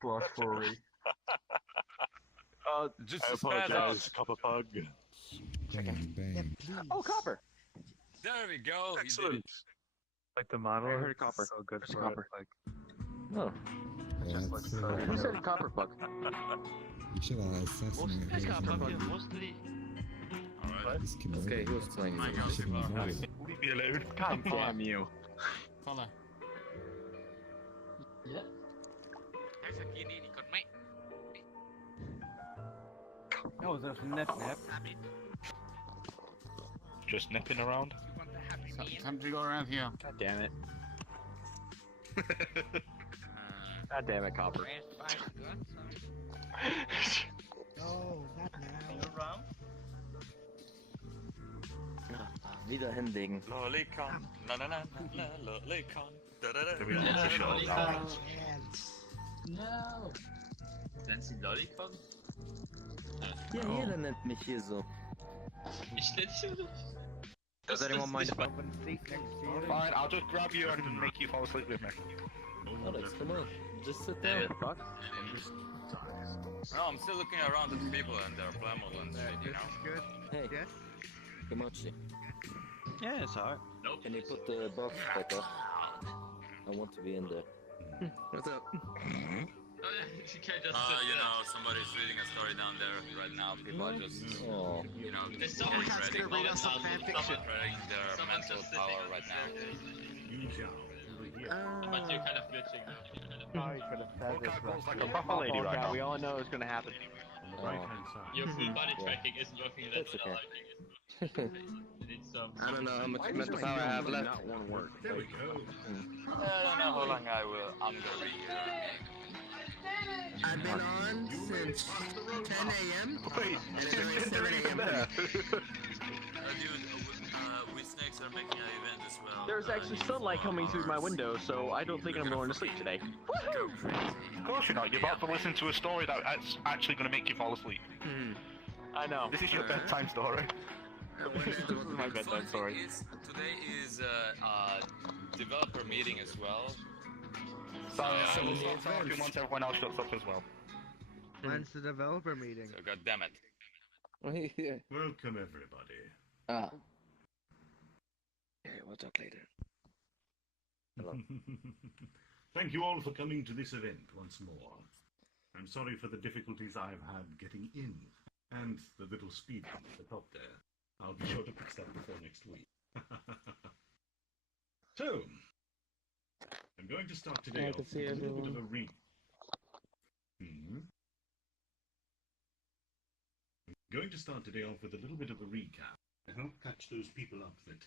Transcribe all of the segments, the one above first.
Plush furry. Just I spaz out. apologize, Copper Pug. Bang, bang. Oh, copper. There we go. You did Excellent. it. Like the model I heard is copper. so good There's for copper. it. Like Oh, just That's looks so who good. said copper plug? You should have assassinated Mostly her. copper, mostly. Alright. This kid Okay, he was playing. My You God, should you have are avoided. Leave me alone. God damn you. Fala. Ya. Saya segini nih kon mate. No, there's Nep. Habit. Just nipping around. You want the happy meal? Time to go around here. God damn it. God damn it, copper. Fast five got some. Oh, not now. Around? Wieder hinlegen. Lolicon. Na na na na na. Lolicon. Da da da. There we go. That's a shot. Hands. No. Nennst du ihn Lolicon? Ja, jeder nennt mich hier so. Ich nenne dich so. Does anyone mind if I... Fine, I'll just grab you and make you fall asleep with me. Oh, that's come on. Just sit down, fuck. No, I'm still looking around at the people and their plamos and shit, you know. Good. Hey, Yes. Komachi, Yeah, it's alright. Nope. can you put the box back up? I want to be in there. What's up? Oh, yeah, you can't just You know, somebody's reading a story down there right now. People are just, Oh. you know, There's someone Someone's spreading, gonna read us some fan fiction. spreading their Someone's mental just sitting power on right the now. But you're kind of glitching now. Sorry for the Walker goes like a Yeah, proper lady right now. we all know it's gonna happen. Your full body Yeah. tracking isn't working that That's well. okay. I think it's you need some. I don't know how much mental power I have left. I don't know how long I'm gonna be here. I've been on since 10 a.m. Wait, and it's only 7 a.m. Dude, we snakes are making an event as well. There's actually sunlight coming through my window, so I don't think I'm going to sleep today. Go crazy. Of course you're not. You're about to listen to a story that's actually going to make you fall asleep. I know. This is your bedtime story. This is my bedtime story. Today is a developer meeting as well. So we'll stop talking once everyone else shuts up as well. When's the developer meeting? So god damn it. Yeah. Welcome, everybody. Ah. Yeah, we'll talk later. Hello. Thank you all for coming to this event once more. I'm sorry for the difficulties I've had getting in, and the little speed bump at the top there. I'll be sure to fix that before next week. So, I'm going to start today off with a little bit of a Going to start today off with a little bit of a recap to help catch those people up that,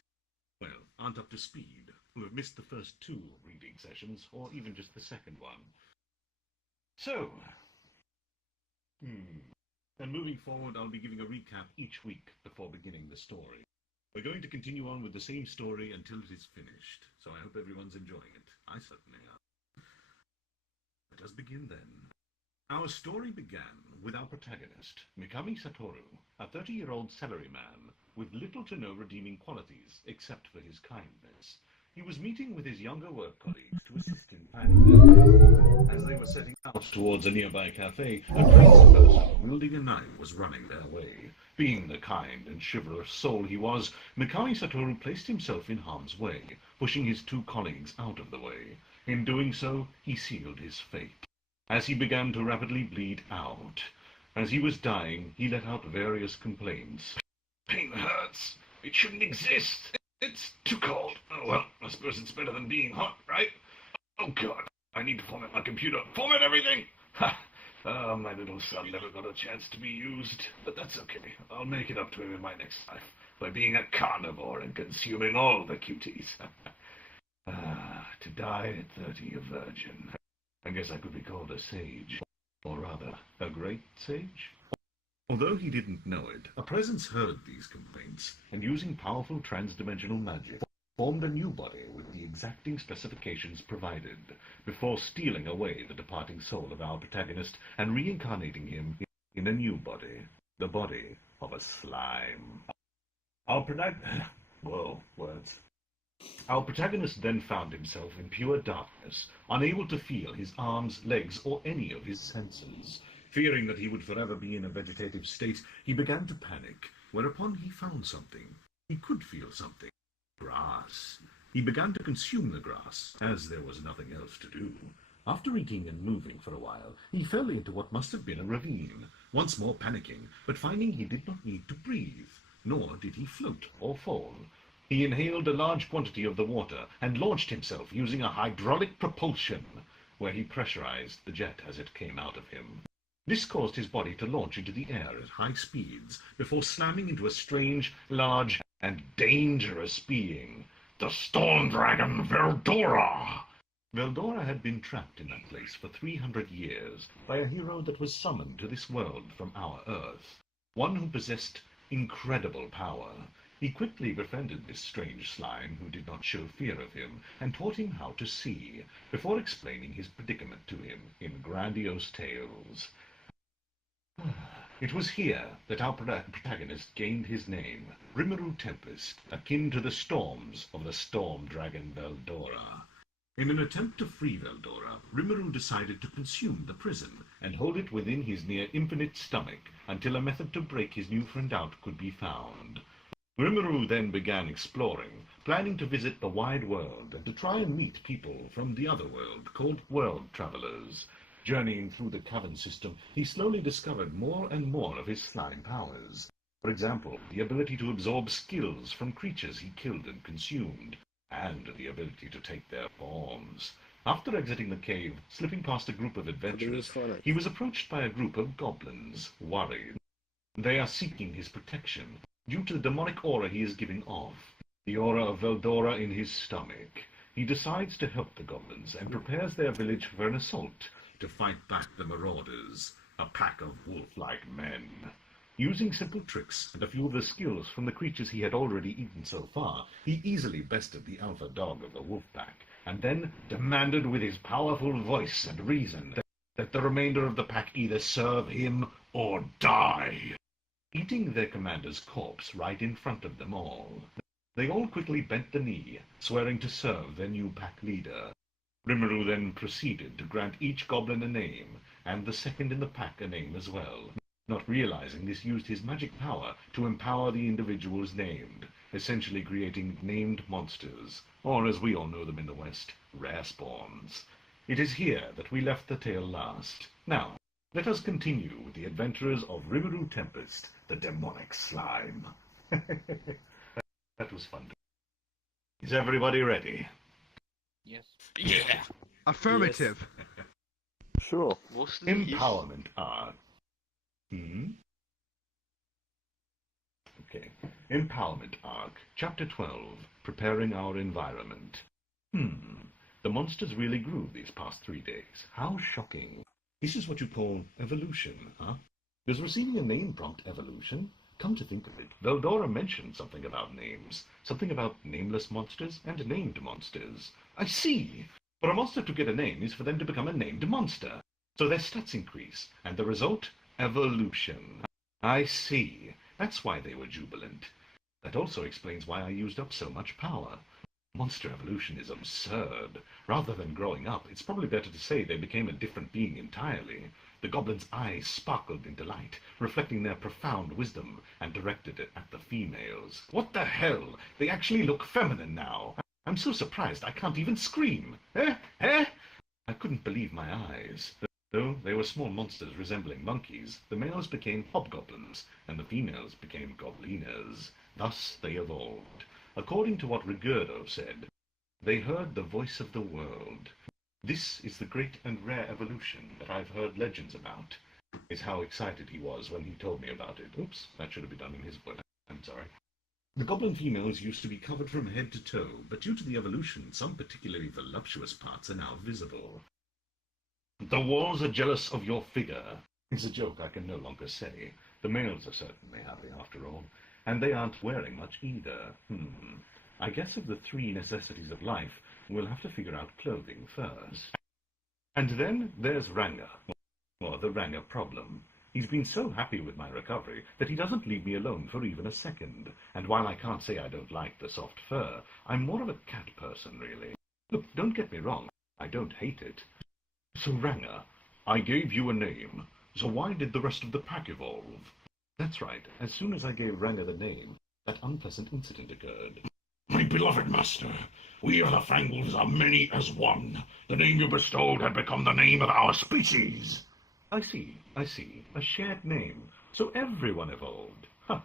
well, aren't up to speed, who have missed the first 2 reading sessions, or even just the second one. So, and moving forward, I'll be giving a recap each week before beginning the story. We're going to continue on with the same story until it is finished, so I hope everyone's enjoying it. I certainly am. Let us begin then. Our story began with our protagonist, Mikami Satoru, a 30-year-old salaryman with little to no redeeming qualities except for his kindness. He was meeting with his younger work colleagues to assist in planning their day. As they were setting out towards a nearby cafe, a crazy person wielding a knife was running their way. Being the kind and chivalrous soul he was, Mikami Satoru placed himself in harm's way, pushing his 2 colleagues out of the way. In doing so, he sealed his fate. As he began to rapidly bleed out, as he was dying, he let out various complaints. Pain hurts. It shouldn't exist. It's too cold. Oh well, I suppose it's better than being hot, right? Oh god, I need to format my computer. Format everything! Ha! Oh, my little son never got a chance to be used. But that's okay. I'll make it up to him in my next life, by being a carnivore and consuming all the cuties. To die at 30 a virgin. I guess I could be called a sage, or rather, a great sage. Although he didn't know it, a presence heard these complaints, and using powerful trans-dimensional magic, formed a new body with the exacting specifications provided, before stealing away the departing soul of our protagonist and reincarnating him in a new body, the body of a slime. Our protagonist... Whoa, words. Our protagonist then found himself in pure darkness, unable to feel his arms, legs, or any of his senses. Fearing that he would forever be in a vegetative state, he began to panic, whereupon he found something. He could feel something. Grass. He began to consume the grass, as there was nothing else to do. After eating and moving for a while, he fell into what must have been a ravine, once more panicking, but finding he did not need to breathe, nor did he float or fall. He inhaled a large quantity of the water and launched himself using a hydraulic propulsion, where he pressurized the jet as it came out of him. This caused his body to launch into the air at high speeds before slamming into a strange, large, and dangerous being, the storm dragon Veldora. Veldora had been trapped in that place for 300 years by a hero that was summoned to this world from our Earth, one who possessed incredible power. He quickly befriended this strange slime who did not show fear of him, and taught him how to see, before explaining his predicament to him in grandiose tales. It was here that our protagonist gained his name, Rimuru Tempest, akin to the storms of the storm dragon Veldora. In an attempt to free Veldora, Rimuru decided to consume the prison and hold it within his near-infinite stomach until a method to break his new friend out could be found. Rimuru then began exploring, planning to visit the wide world and to try and meet people from the other world called world travelers. Journeying through the cavern system, he slowly discovered more and more of his slime powers. For example, the ability to absorb skills from creatures he killed and consumed, and the ability to take their forms. After exiting the cave, slipping past a group of adventurers, he was approached by a group of goblins, worried. They are seeking his protection, due to the demonic aura he is giving off, the aura of Veldora in his stomach. He decides to help the goblins and prepares their village for an assault to fight back the marauders, a pack of wolf-like men. Using simple tricks and a few of the skills from the creatures he had already eaten so far, he easily bested the alpha dog of the wolf pack, and then demanded with his powerful voice and reason that the remainder of the pack either serve him or die. Eating their commander's corpse right in front of them all, they all quickly bent the knee, swearing to serve their new pack leader. Rimuru then proceeded to grant each goblin a name, and the second in the pack a name as well, not realizing this used his magic power to empower the individuals named, essentially creating named monsters, or as we all know them in the West, rare spawns. It is here that we left the tale last. Now, let us continue with the adventures of Rimuru Tempest, the demonic slime. That was fun. Is everybody ready? Yes. Yeah. Affirmative. Sure. Empowerment art. Okay. Empowerment arc. Chapter 12. Preparing our environment. The monsters really grew these past 3 days. How shocking. This is what you call evolution, huh? Does receiving a name prompt evolution? Come to think of it, Veldora mentioned something about names. Something about nameless monsters and named monsters. I see. For a monster to get a name is for them to become a named monster. So their stats increase, and the result? Evolution. I see. That's why they were jubilant. That also explains why I used up so much power. Monster evolution is absurd. Rather than growing up, it's probably better to say they became a different being entirely. The goblin's eyes sparkled in delight, reflecting their profound wisdom, and directed it at the females. What the hell? They actually look feminine now. I'm so surprised I can't even scream. Eh? I couldn't believe my eyes. Though they were small monsters resembling monkeys, the males became hobgoblins, and the females became goblinas. Thus they evolved. According to what Rigurdo said, they heard the voice of the world. This is the great and rare evolution that I've heard legends about, is how excited he was when he told me about it. Oops, that should have been done in his voice. I'm sorry. The goblin females used to be covered from head to toe, but due to the evolution, some particularly voluptuous parts are now visible. The walls are jealous of your figure. It's a joke I can no longer say. The males are certainly happy after all, and they aren't wearing much either. I guess of the 3 necessities of life, we'll have to figure out clothing first. And then there's Ranga, or the Ranga problem. He's been so happy with my recovery that he doesn't leave me alone for even a second. And while I can't say I don't like the soft fur, I'm more of a cat person, really. Look, don't get me wrong, I don't hate it. So, Ranger, I gave you a name. So why did the rest of the pack evolve? That's right. As soon as I gave Ranger the name, that unpleasant incident occurred. My beloved master, we of the Fangolds are many as one. The name you bestowed had become the name of our species. I see. A shared name. So everyone evolved. Huh.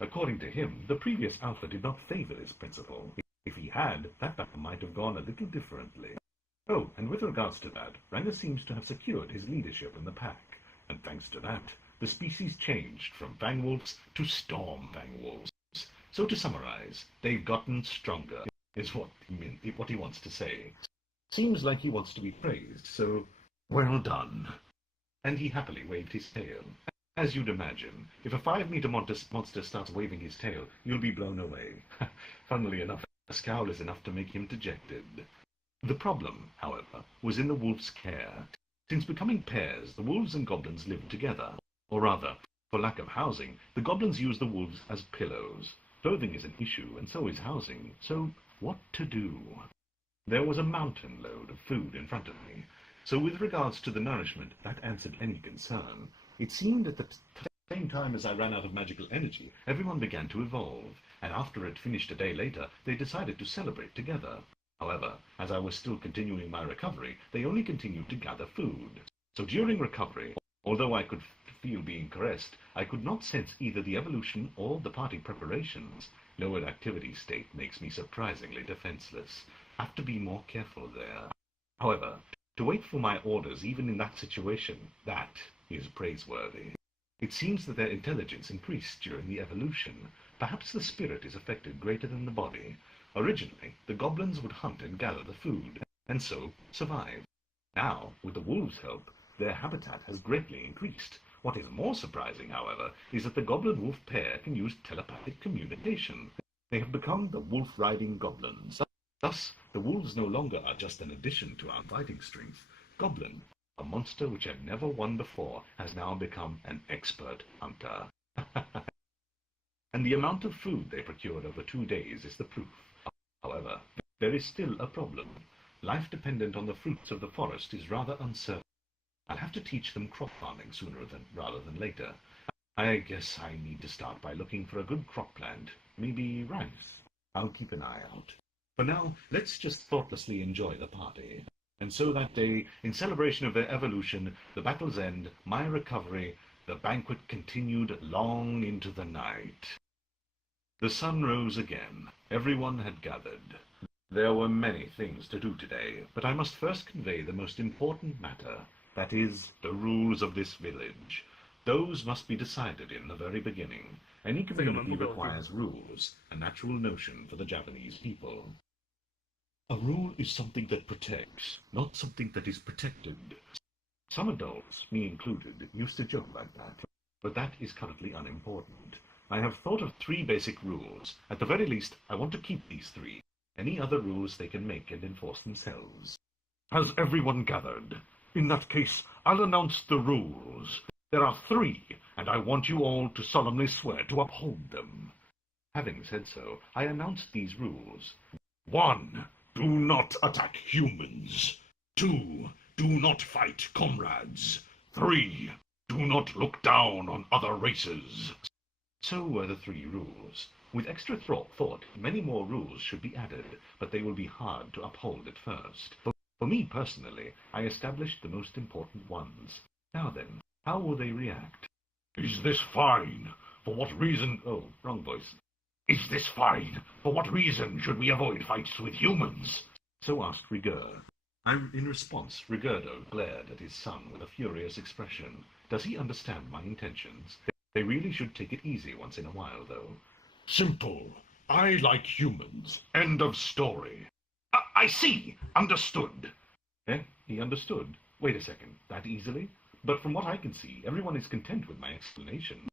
According to him, the previous Alpha did not favor this principle. If he had, that battle might have gone a little differently. Oh, and with regards to that, Ranger seems to have secured his leadership in the pack. And thanks to that, the species changed from Fangwolves to Storm Fangwolves. So to summarize, they've gotten stronger, is what he wants to say. Seems like he wants to be praised, so well done. And he happily waved his tail. As you'd imagine, if a 5-meter monster starts waving his tail, you'll be blown away. Funnily enough, a scowl is enough to make him dejected. The problem, however, was in the wolf's care. Since becoming pairs, the wolves and goblins lived together. Or rather, for lack of housing, the goblins used the wolves as pillows. Clothing is an issue, and so is housing. So, what to do? There was a mountain load of food in front of me. So with regards to the nourishment, that answered any concern. It seemed at the same time as I ran out of magical energy, everyone began to evolve, and after it finished a day later, they decided to celebrate together. However, as I was still continuing my recovery, they only continued to gather food. So during recovery, although I could feel being caressed, I could not sense either the evolution or the party preparations. Lowered activity state makes me surprisingly defenseless. Have to be more careful there. However, to wait for my orders even in that situation, that is praiseworthy. It seems that their intelligence increased during the evolution. Perhaps the spirit is affected greater than the body. Originally, the goblins would hunt and gather the food, and so survive. Now, with the wolves' help, their habitat has greatly increased. What is more surprising, however, is that the goblin-wolf pair can use telepathic communication. They have become the wolf-riding goblins. Thus, the wolves no longer are just an addition to our fighting strength. Goblin, a monster which had never won before, has now become an expert hunter. And the amount of food they procured over 2 days is the proof. However, there is still a problem. Life dependent on the fruits of the forest is rather uncertain. I'll have to teach them crop farming rather than later. I guess I need to start by looking for a good crop plant. Maybe rice. I'll keep an eye out. For now, let's just thoughtlessly enjoy the party. And so that day, in celebration of their evolution, the battle's end, my recovery, the banquet continued long into the night. The sun rose again. Everyone had gathered. There were many things to do today, but I must first convey the most important matter. That is, the rules of this village. Those must be decided in the very beginning. Any community requires rules, a natural notion for the Japanese people. A rule is something that protects, not something that is protected. Some adults, me included, used to joke like that, but that is currently unimportant. I have thought of 3 basic rules. At the very least, I want to keep these 3. Any other rules they can make and enforce themselves. Has everyone gathered? In that case, I'll announce the rules. There are 3, and I want you all to solemnly swear to uphold them. Having said so, I announced these rules. 1. Do not attack humans. 2. Do not fight comrades. 3. Do not look down on other races. So were the 3 rules. With extra thought, many more rules should be added, but they will be hard to uphold at first. For me personally, I established the most important ones. Now then, how will they react? Is this fine? For what reason? Oh, wrong voice. Is this fine? For what reason should we avoid fights with humans? So asked Rigor. In response, Rigurdo glared at his son with a furious expression. Does he understand my intentions? They really should take it easy once in a while, though. Simple. I like humans. End of story. I see. Understood. He understood. Wait a second. That easily? But from what I can see, everyone is content with my explanation.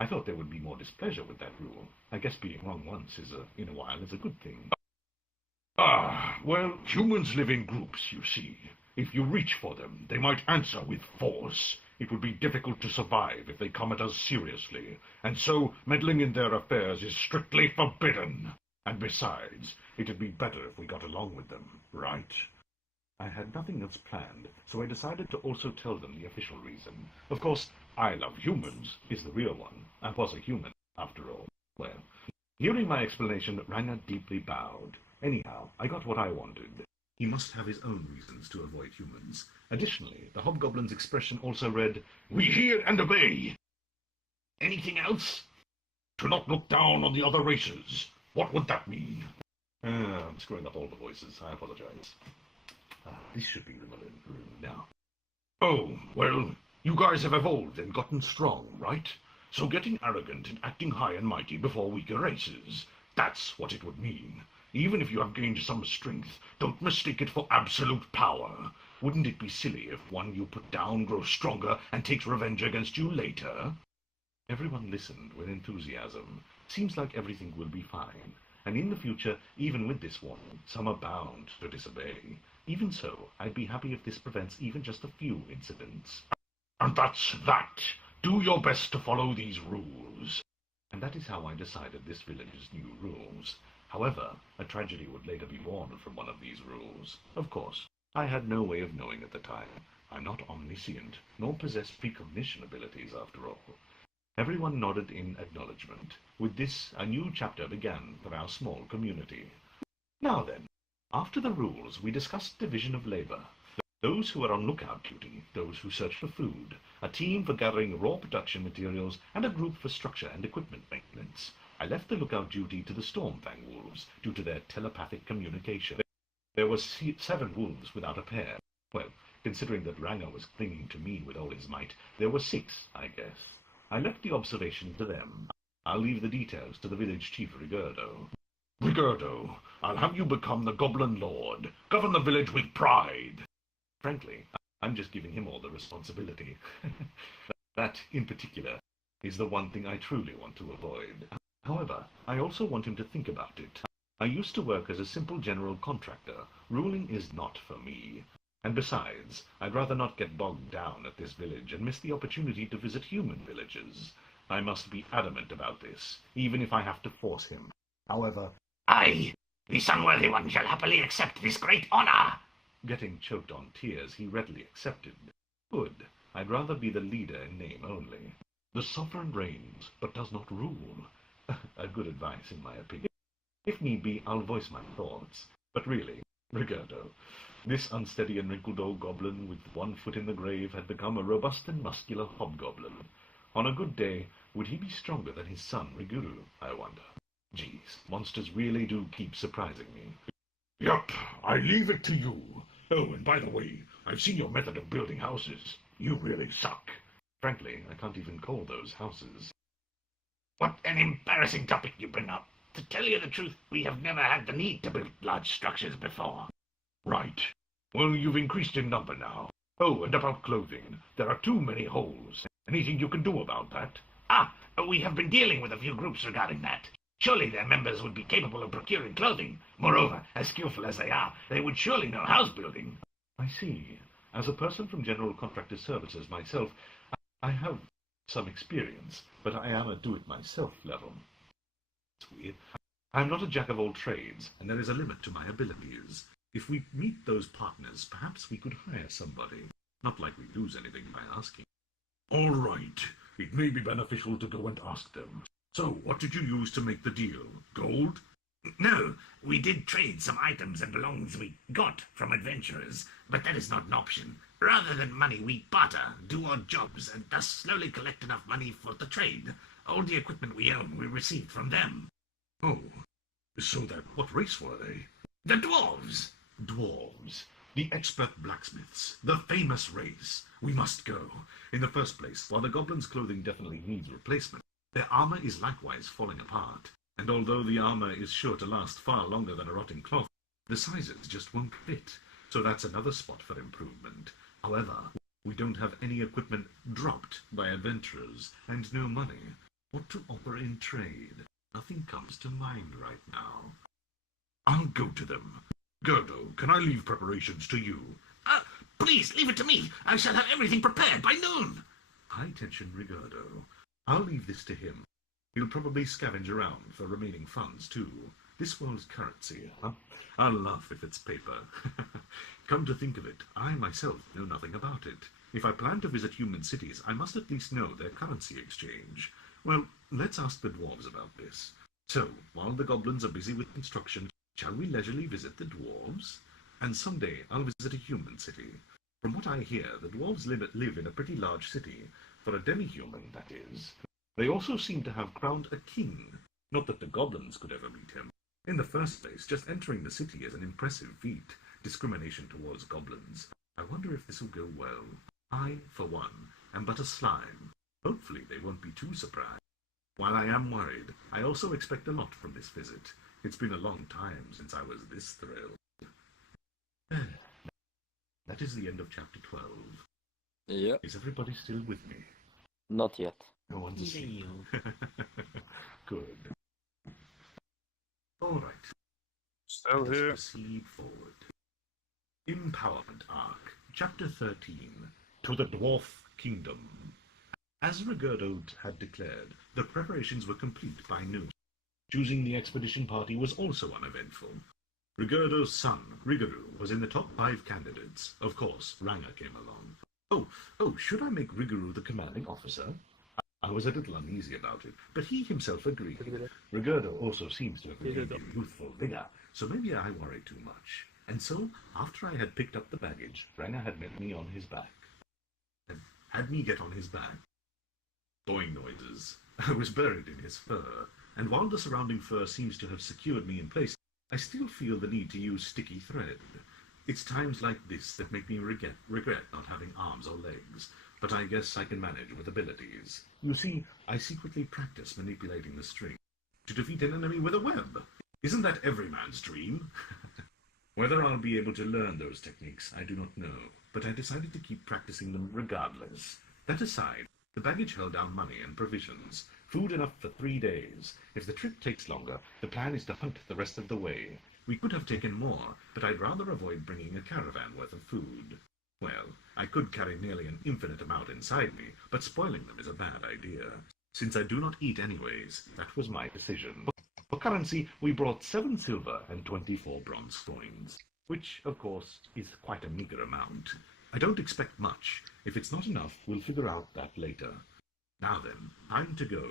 I thought there would be more displeasure with that rule. I guess being wrong once in a while is a good thing. Well, humans live in groups, you see. If you reach for them, they might answer with force. it would be difficult to survive if they come at us seriously, and so meddling in their affairs is strictly forbidden. And besides, it'd be better if we got along with them, right? I had nothing else planned, so I decided to also tell them the official reason. Of course, I love humans is the real one. I was a human, after all. Well, hearing my explanation, Ranger deeply bowed. Anyhow, I got what I wanted. He must have his own reasons to avoid humans. Additionally, the hobgoblin's expression also read, "We hear and obey." Anything else? To not look down on the other races. What would that mean? I'm screwing up all the voices. I apologize. This should be the room now. Oh, well, you guys have evolved and gotten strong, right? So getting arrogant and acting high and mighty before weaker races, that's what it would mean. Even if you have gained some strength, don't mistake it for absolute power. Wouldn't it be silly if one you put down grows stronger and takes revenge against you later? Everyone listened with enthusiasm. Seems like everything will be fine. And in the future, even with this warning, some are bound to disobey. Even so, I'd be happy if this prevents even just a few incidents. And that's that. Do your best to follow these rules. And that is how I decided this village's new rules. However, a tragedy would later be born from one of these rules. Of course, I had no way of knowing at the time. I'm not omniscient, nor possess precognition abilities after all. Everyone nodded in acknowledgement. With this, a new chapter began for our small community. Now then, after the rules, we discussed division of labor. Those who are on lookout duty, those who search for food, a team for gathering raw production materials, and a group for structure and equipment maintenance. I left the lookout duty to the Stormfang wolves due to their telepathic communication. There were 7 wolves without a pair. Well, considering that Ranger was clinging to me with all his might, there were 6, I guess. I left the observation to them. I'll leave the details to the village chief Rigurdo. Rigurdo, I'll have you become the Goblin Lord. Govern the village with pride. Frankly, I'm just giving him all the responsibility. That, in particular, is the one thing I truly want to avoid. However, I also want him to think about it. I used to work as a simple general contractor. Ruling is not for me. And besides, I'd rather not get bogged down at this village and miss the opportunity to visit human villages. I must be adamant about this, even if I have to force him. However, I, this unworthy one, shall happily accept this great honor. Getting choked on tears, he readily accepted. Good. I'd rather be the leader in name only. The sovereign reigns, but does not rule. A good advice, in my opinion. If need be, I'll voice my thoughts. But really, Rigurdo, this unsteady and wrinkled old goblin with one foot in the grave had become a robust and muscular hobgoblin. On a good day, would he be stronger than his son, Riguru, I wonder? Geez, monsters really do keep surprising me. Yup, I leave it to you. Oh, and by the way, I've seen your method of building houses. You really suck. Frankly, I can't even call those houses. What an embarrassing topic you bring up. To tell you the truth, we have never had the need to build large structures before. Right. Well, you've increased in number now. Oh, and about clothing. There are too many holes. Anything you can do about that? We have been dealing with a few groups regarding that. Surely their members would be capable of procuring clothing. Moreover, as skillful as they are, they would surely know house building. I see. As a person from General Contractor Services myself, I have some experience, but I am a do-it-myself level. It's weird. I'm not a jack of all trades, and there is a limit to my abilities. If we meet those partners, perhaps we could hire somebody. Not like we lose anything by asking. All right. It may be beneficial to go and ask them. So, what did you use to make the deal? Gold? No, we did trade some items and belongings we got from adventurers, but that is not an option. Rather than money, we barter, do odd jobs, and thus slowly collect enough money for the trade. All the equipment we own we received from them. Oh, so that what race were they? The dwarves! Dwarves. The expert blacksmiths. The famous race. We must go. In the first place, while the goblins' clothing definitely needs replacement, their armor is likewise falling apart. And although the armor is sure to last far longer than a rotting cloth, the sizes just won't fit. So that's another spot for improvement. However, we don't have any equipment dropped by adventurers, and no money. What to offer in trade? Nothing comes to mind right now. I'll go to them. Gerdo, can I leave preparations to you? Please, leave it to me. I shall have everything prepared by noon. High tension Rigardo. I'll leave this to him. He'll probably scavenge around for remaining funds, too. This world's currency. I'll laugh if it's paper. Come to think of it, I myself know nothing about it. If I plan to visit human cities, I must at least know their currency exchange. Well, let's ask the dwarves about this. So, while the goblins are busy with construction, shall we leisurely visit the dwarves? And someday I'll visit a human city. From what I hear, the dwarves live in a pretty large city. For a demi-human, that is. They also seem to have crowned a king. Not that the goblins could ever meet him. In the first place, just entering the city is an impressive feat. Discrimination towards goblins. I wonder if this will go well. I, for one, am but a slime. Hopefully they won't be too surprised. While I am worried, I also expect a lot from this visit. It's been a long time since I was this thrilled. That is the end of chapter 12. Yeah. Is everybody still with me? Not yet. No one's asleep. Good. All right. Still Let's here. proceed forward. Empowerment Arc, Chapter 13, To the Dwarf Kingdom. As Rigardo had declared, the preparations were complete by noon. Choosing the expedition party was also uneventful. Rigardo's son, Rigaru, was in the top 5 candidates. Of course, Ranga came along. Oh, should I make Rigaru the commanding officer? I was a little uneasy about it, but he himself agreed. Rigardo also seems to have remained in youthful vigor, so maybe I worry too much. And so, after I had picked up the baggage, Ranga had met me on his back. And had me get on his back. Boing noises. I was buried in his fur, and while the surrounding fur seems to have secured me in place, I still feel the need to use sticky thread. It's times like this that make me regret not having arms or legs, but I guess I can manage with abilities. You see, I secretly practice manipulating the string to defeat an enemy with a web. Isn't that every man's dream? Whether I'll be able to learn those techniques, I do not know, but I decided to keep practicing them regardless. That aside, the baggage held down money and provisions, food enough for 3 days. If the trip takes longer, the plan is to hunt the rest of the way. We could have taken more, but I'd rather avoid bringing a caravan worth of food. Well, I could carry nearly an infinite amount inside me, but spoiling them is a bad idea. Since I do not eat anyways, that was my decision. For currency, we brought 7 silver and 24 bronze coins, which, of course, is quite a meager amount. I don't expect much. If it's not enough, we'll figure out that later. Now then, time to go.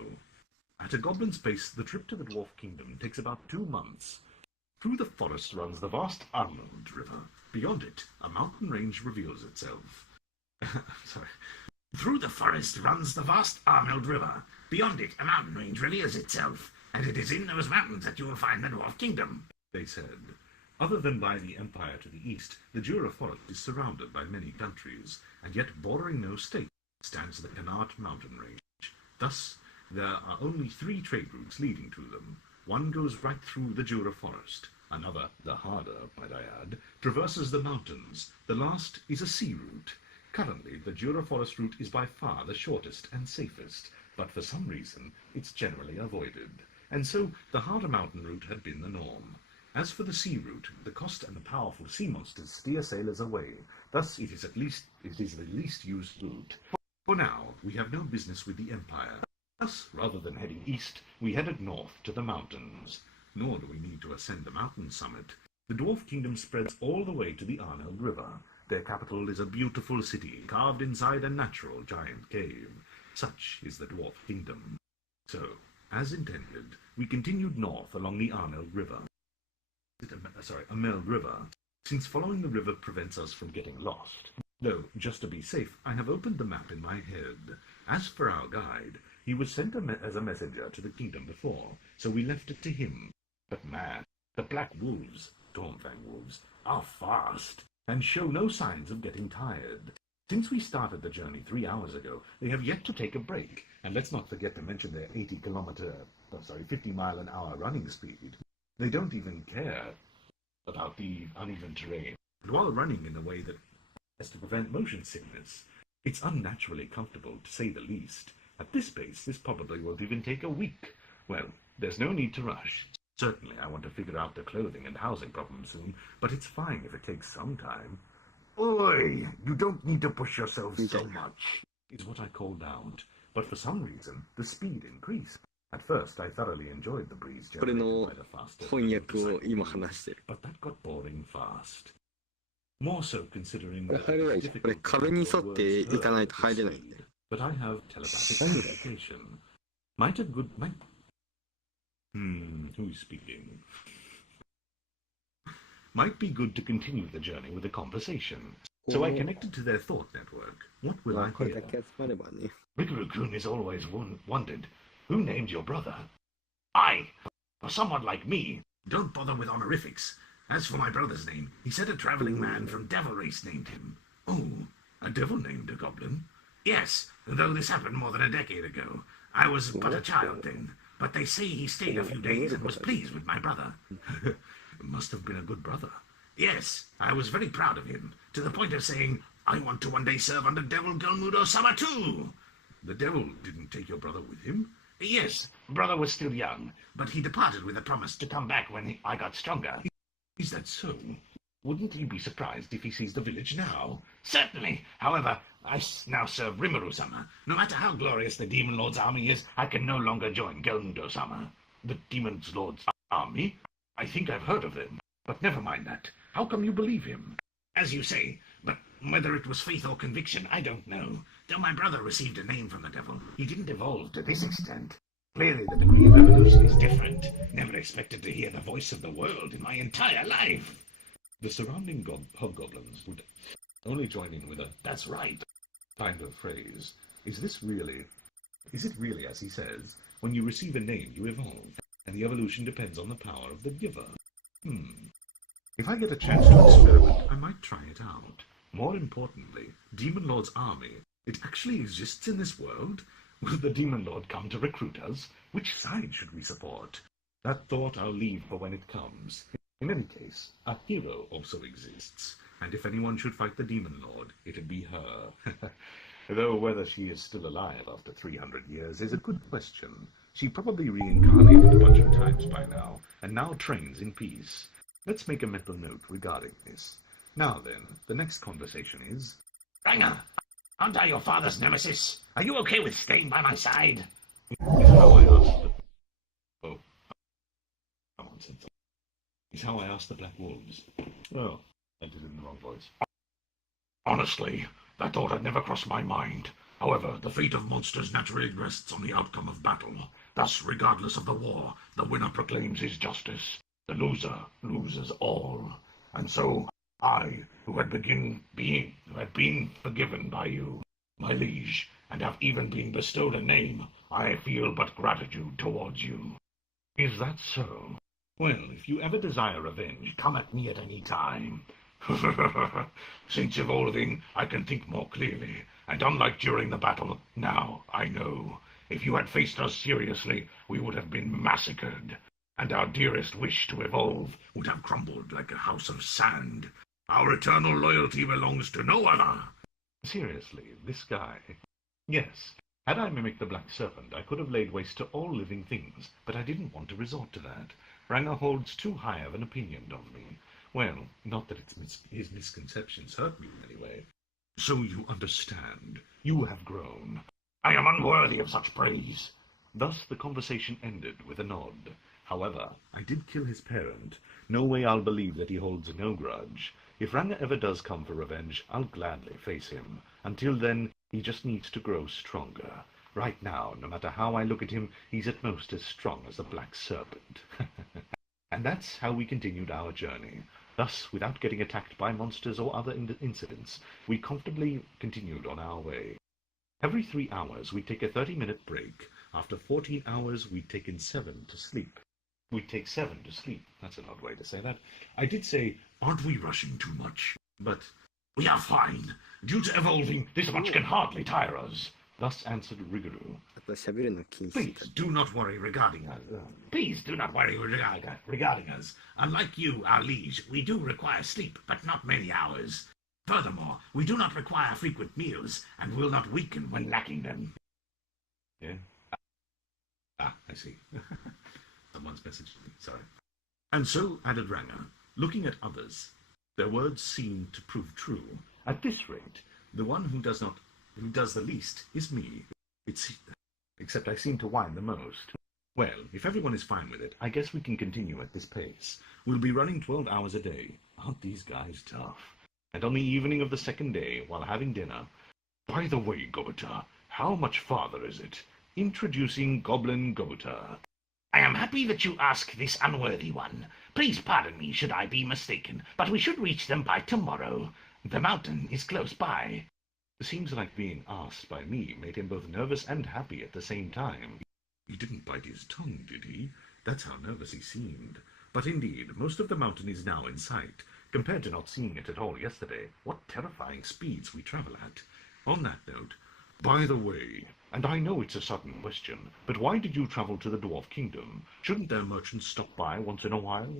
At a goblin's pace, the trip to the Dwarf Kingdom takes about 2 months. Through the forest runs the vast Arnold River. Beyond it, a mountain range reveals itself. Through the forest runs the vast Arnold River. Beyond it, a mountain range reveals itself. And it is in those mountains that you will find the Dwarf Kingdom, they said. Other than by the Empire to the east, the Jura Forest is surrounded by many countries, and yet bordering no state stands the Connaught mountain range. Thus, there are only 3 trade routes leading to them. One goes right through the Jura Forest. Another, the harder, might I add, traverses the mountains. The last is a sea route. Currently, the Jura Forest route is by far the shortest and safest, but for some reason, it's generally avoided. And so, the harder mountain route had been the norm. As for the sea route, the cost and the powerful sea monsters steer sailors away. Thus, it is the least used route. For now, we have no business with the Empire. Thus, rather than heading east, we headed north to the mountains. Nor do we need to ascend the mountain summit. The Dwarf Kingdom spreads all the way to the Arnold River. Their capital is a beautiful city, carved inside a natural giant cave. Such is the Dwarf Kingdom. So, as intended, we continued north along the Arnold River. Amel River, since following the river prevents us from getting lost. Though, just to be safe, I have opened the map in my head. As for our guide, he was sent as a messenger to the kingdom before, so we left it to him. But man, the Black Wolves, Stormfang Wolves, are fast, and show no signs of getting tired. Since we started the journey 3 hours ago, they have yet to take a break, and let's not forget to mention their 50-mile-an-hour running speed. They don't even care about the uneven terrain. And while running in a way that has to prevent motion sickness, it's unnaturally comfortable, to say the least. At this pace, this probably won't even take a week. Well, there's no need to rush. Certainly, I want to figure out the clothing and housing problem soon, but it's fine if it takes some time. Oi, you don't need to push yourself so much, is what I called out. But for some reason, the speed increased. At first, I thoroughly enjoyed the breeze これ generated の by the faster 翻訳を motorcycle 今 breeze, 話してる。 but that got boring fast. More so considering これ that 入れない it's じゃん。これ difficult to 壁に get 沿 your って words いか heard ない at と this 入れないん speed. だよ。 But I have telepathic communication. Might a good... who's speaking? Might be good to continue the journey with a conversation. So I connected to their thought network. What will ま I あこれだ hear? け集まればね。 Rigaru-kun has always wondered, who named your brother? I, for someone like me. Don't bother with honorifics. As for my brother's name, he said a travelling man from Devil Race named him. Oh, a devil named a goblin? Yes, though this happened more than a decade ago. I was but a child then, but they say he stayed a few days and was pleased with my brother. Must have been a good brother. Yes, I was very proud of him, to the point of saying, I want to one day serve under Devil Golmudo-sama too. The devil didn't take your brother with him? Yes, Brother was still young, but he departed with a promise to come back when I got stronger. Is that so? Wouldn't he be surprised if he sees the village now? Certainly. However, I now serve Rimuru-sama. No matter how glorious the Demon Lord's army is, I can no longer join Gelmundo-sama. The Demon Lord's army? I think I've heard of them. But never mind that. How come you believe him? As you say, but whether it was faith or conviction, I don't know. Though my brother received a name from the devil, he didn't evolve to this extent. Clearly the degree of evolution is different. Never expected to hear the voice of the world in my entire life. The surrounding hobgoblins would only join in with a "that's right" kind of phrase. Is it really as he says, when you receive a name you evolve, and the evolution depends on the power of the giver? If I get a chance to experiment, I might try it out. More importantly, Demon Lord's army, it actually exists in this world? Will the Demon Lord come to recruit us? Which side should we support? That thought I'll leave for when it comes. In any case, a hero also exists, and if anyone should fight the Demon Lord, it'd be her. Though whether she is still alive after 300 years is a good question. She probably reincarnated a bunch of times by now, and now trains in peace. Let's make a mental note regarding this. Now then, the next conversation is... Ranger, aren't I your father's nemesis? Are you okay with staying by my side? Is how I asked the... Oh. Nonsense. Is how I asked the Black Wolves. Oh, I did it in the wrong voice. Honestly, that thought had never crossed my mind. However, the fate of monsters naturally rests on the outcome of battle. Thus, regardless of the war, the winner proclaims his justice. The loser loses all. And so, I, who had been forgiven by you, my liege, and have even been bestowed a name, I feel but gratitude towards you. Is that so? Well, if you ever desire revenge, come at me at any time. Since evolving, I can think more clearly, and unlike during the battle, now I know. If you had faced us seriously, we would have been massacred, and our dearest wish to evolve would have crumbled like a house of sand. Our eternal loyalty belongs to no other. Seriously, this guy... Yes, had I mimicked the Black Serpent, I could have laid waste to all living things, but I didn't want to resort to that. Ranger holds too high of an opinion of me. Well, not that his misconceptions hurt me in any way. So you understand. You have grown. I am unworthy of such praise. Thus the conversation ended with a nod. However, I did kill his parent. No way I'll believe that he holds no grudge. If Ranger ever does come for revenge, I'll gladly face him. Until then, he just needs to grow stronger. Right now, no matter how I look at him, he's at most as strong as the Black Serpent. And that's how we continued our journey. Thus, without getting attacked by monsters or other incidents, we comfortably continued on our way. Every 3 hours, we'd take a 30-minute break. After 14 hours, we'd taken 7 to sleep. We'd take 7 to sleep. That's an odd way to say that. I did say, aren't we rushing too much? But we are fine. Due to evolving, this much can hardly tire us. Thus answered Rigaru. Please do not worry regarding us. Please do not worry regarding us. Unlike you, our liege, we do require sleep, but not many hours. Furthermore, we do not require frequent meals, and will not weaken when lacking them. Yeah? I see. Someone's messaged me, sorry. And so, added Ranger, looking at others, Their words seem to prove true. At this rate, the one who does the least is me. Except I seem to whine the most. Well, if everyone is fine with it, I guess we can continue at this pace. We'll be running 12 hours a day. Aren't these guys tough? And on the evening of the second day, while having dinner... By the way, Gobita, how much farther is it? Introducing Goblin Gobita. I am happy that you ask this unworthy one. Please pardon me should I be mistaken, but we should reach them by tomorrow. The mountain is close by. Seems like being asked by me made him both nervous and happy at the same time. He didn't bite his tongue, did he? That's how nervous he seemed. But indeed, most of the mountain is now in sight. Compared to not seeing it at all yesterday, what terrifying speeds we travel at. On that note, by the way, and I know it's a sudden question, but why did you travel to the Dwarf Kingdom? Shouldn't their merchants stop by once in a while?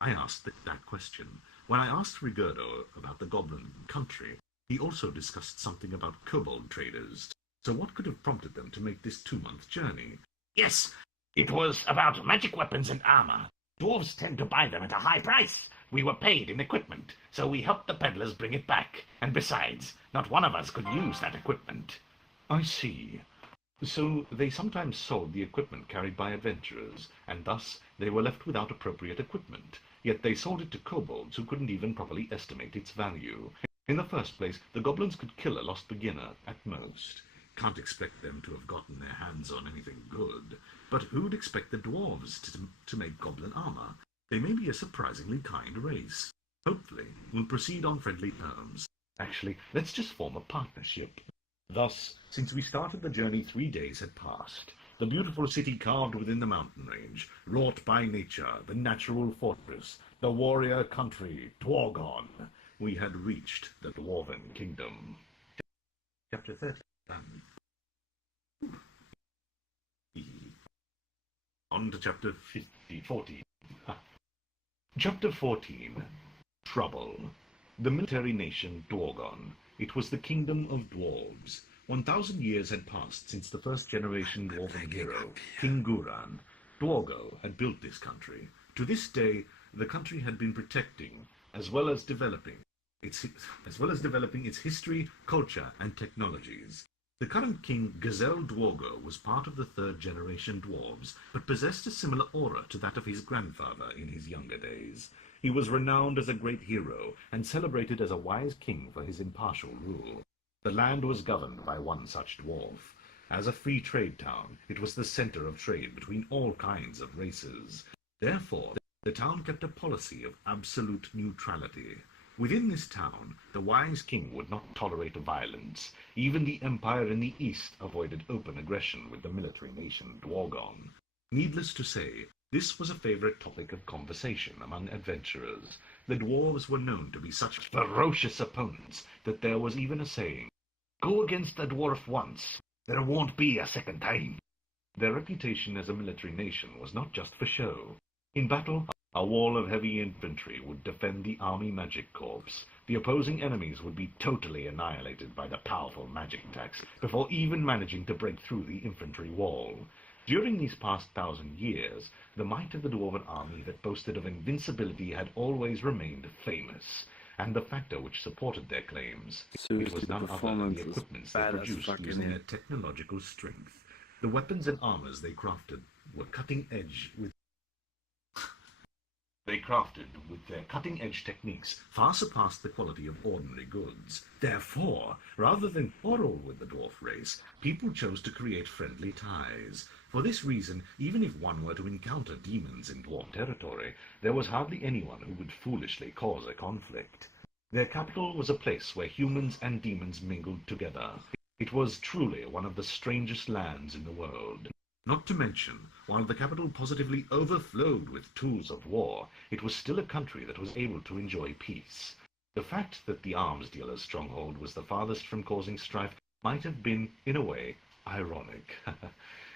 I asked that question. When I asked Rigurdo about the Goblin country, he also discussed something about kobold traders. So what could have prompted them to make this 2-month journey? Yes, it was about magic weapons and armor. Dwarves tend to buy them at a high price. We were paid in equipment, so we helped the peddlers bring it back. And besides, not one of us could use that equipment. I see. So they sometimes sold the equipment carried by adventurers, and thus they were left without appropriate equipment. Yet they sold it to kobolds who couldn't even properly estimate its value. In the first place, the goblins could kill a lost beginner at most. Can't expect them to have gotten their hands on anything good. But who'd expect the dwarves to make goblin armor? They may be a surprisingly kind race. Hopefully, we'll proceed on friendly terms. Actually, let's just form a partnership. Thus, since we started the journey 3 days had passed, the beautiful city carved within the mountain range, wrought by nature, the natural fortress, the warrior country, Dwargon, we had reached the Dwarven Kingdom. Chapter 30. On to chapter 14. Chapter 14. Trouble. The military nation Dwargon. It was the kingdom of dwarves. 1,000 years had passed since the first generation dwarven hero, King Guran. Dwargo had built this country. To this day, the country had been protecting, as well as developing its history, culture, and technologies. The current king, Gazelle Dwargo, was part of the third-generation dwarves, but possessed a similar aura to that of his grandfather in his younger days. He was renowned as a great hero, and celebrated as a wise king for his impartial rule. The land was governed by one such dwarf. As a free trade town, it was the center of trade between all kinds of races. Therefore, the town kept a policy of absolute neutrality. Within this town, the wise king would not tolerate violence. Even the empire in the east avoided open aggression with the military nation Dwargon. Needless to say, this was a favorite topic of conversation among adventurers. The dwarves were known to be such ferocious opponents that there was even a saying, "Go against a dwarf once, there won't be a second time." Their reputation as a military nation was not just for show. In battle, a wall of heavy infantry would defend the army magic corps. The opposing enemies would be totally annihilated by the powerful magic attacks before even managing to break through the infantry wall. During these past 1,000 years, the might of the dwarven army that boasted of invincibility had always remained famous, and the factor which supported their claims, it was none other than the equipments they produced using their technological strength. The weapons and armors they crafted with their cutting-edge techniques far surpassed the quality of ordinary goods. Therefore, rather than quarrel with the dwarf race, people chose to create friendly ties. For this reason, even if one were to encounter demons in dwarf territory, there was hardly anyone who would foolishly cause a conflict. Their capital was a place where humans and demons mingled together. It was truly one of the strangest lands in the world. Not to mention, while the capital positively overflowed with tools of war, it was still a country that was able to enjoy peace. The fact that the arms dealer's stronghold was the farthest from causing strife might have been, in a way, ironic.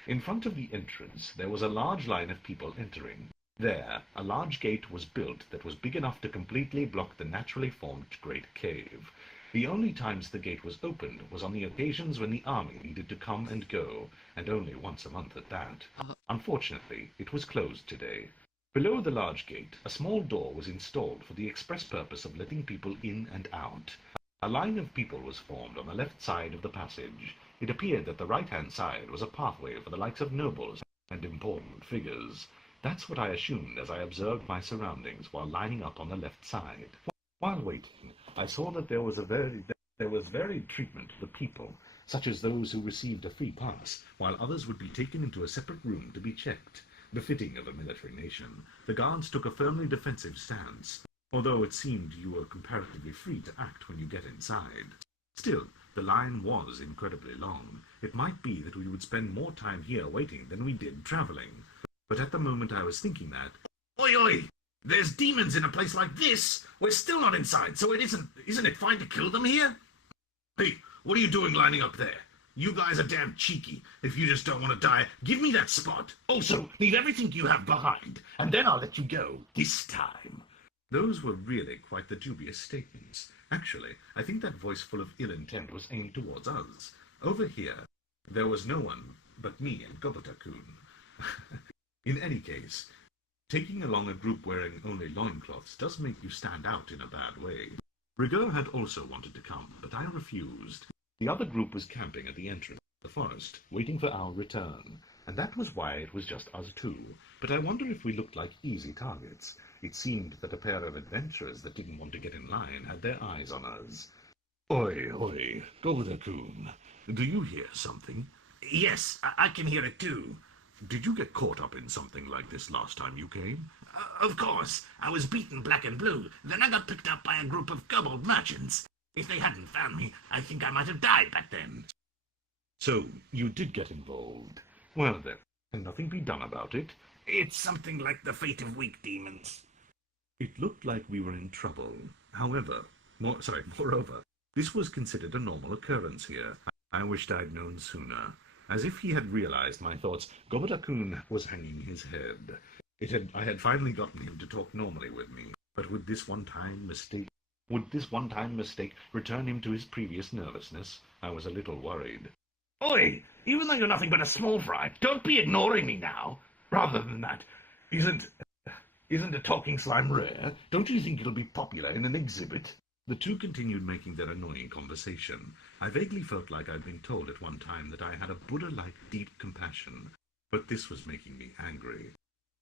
In front of the entrance, there was a large line of people entering. There, a large gate was built that was big enough to completely block the naturally formed great cave. The only times the gate was opened was on the occasions when the army needed to come and go, and only once a month at that. Unfortunately, it was closed today. Below the large gate, a small door was installed for the express purpose of letting people in and out. A line of people was formed on the left side of the passage. It appeared that the right-hand side was a pathway for the likes of nobles and important figures. That's what I assumed as I observed my surroundings while lining up on the left side. While waiting, I saw that there was varied treatment of the people, such as those who received a free pass, while others would be taken into a separate room to be checked. Befitting of a military nation, the guards took a firmly defensive stance, although it seemed you were comparatively free to act when you get inside. Still, the line was incredibly long. It might be that we would spend more time here waiting than we did traveling. But at the moment I was thinking that, Oi, oi! There's demons in a place like this! We're still not inside, so isn't it fine to kill them here? Hey, what are you doing lining up there? You guys are damn cheeky. If you just don't want to die, give me that spot. Also, leave everything you have behind, and then I'll let you go, this time. Those were really quite the dubious statements. Actually, I think that voice full of ill intent was aimed towards us. Over here, there was no one but me and Gobota-kun. In any case, taking along a group wearing only loincloths does make you stand out in a bad way. Rigor had also wanted to come, but I refused. The other group was camping at the entrance of the forest, waiting for our return, and that was why it was just us two. But I wonder if we looked like easy targets. It seemed that a pair of adventurers that didn't want to get in line had their eyes on us. Oi, oi, Gobota-kun, do you hear something? Yes, I can hear it too. Did you get caught up in something like this last time you came? Of course. I was beaten black and blue. Then I got picked up by a group of kobold merchants. If they hadn't found me, I think I might have died back then. So, you did get involved. Well then, can nothing be done about it? It's something like the fate of weak demons. It looked like we were in trouble. However, moreover, this was considered a normal occurrence here. I wished I'd known sooner. As if he had realized my thoughts, Gobota-kun was hanging his head. I had finally gotten him to talk normally with me, but would this one-time mistake return him to his previous nervousness? I was a little worried. Oi! Even though you're nothing but a small fry, don't be ignoring me now. Rather than that, isn't a talking slime rare? Don't you think it'll be popular in an exhibit? The two continued making their annoying conversation. I vaguely felt like I'd been told at one time that I had a Buddha-like deep compassion, but this was making me angry.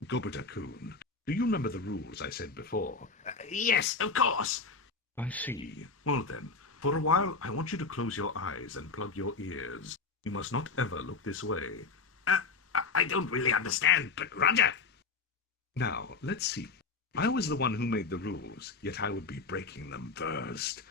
Gobota-kun, do you remember the rules I said before? Yes, of course. I see. Well then, for a while I want you to close your eyes and plug your ears. You must not ever look this way. I don't really understand, but Roger. Now, let's see. I was the one who made the rules, yet I would be breaking them first.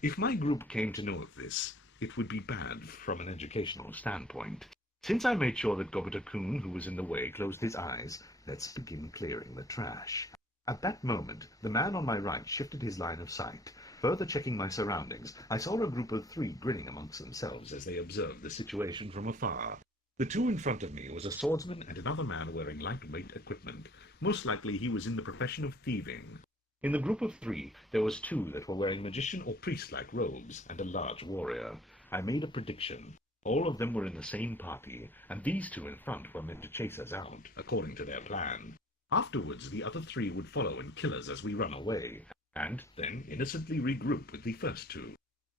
If my group came to know of this, it would be bad from an educational standpoint. Since I made sure that Gobota-kun, who was in the way, closed his eyes, let's begin clearing the trash. At that moment, the man on my right shifted his line of sight. Further checking my surroundings, I saw a group of three grinning amongst themselves as they observed the situation from afar. The two in front of me was a swordsman and another man wearing lightweight equipment. Most likely he was in the profession of thieving. In the group of three, there was two that were wearing magician or priest-like robes, and a large warrior. I made a prediction. All of them were in the same party, and these two in front were meant to chase us out, according to their plan. Afterwards, the other three would follow and kill us as we run away, and then innocently regroup with the first two.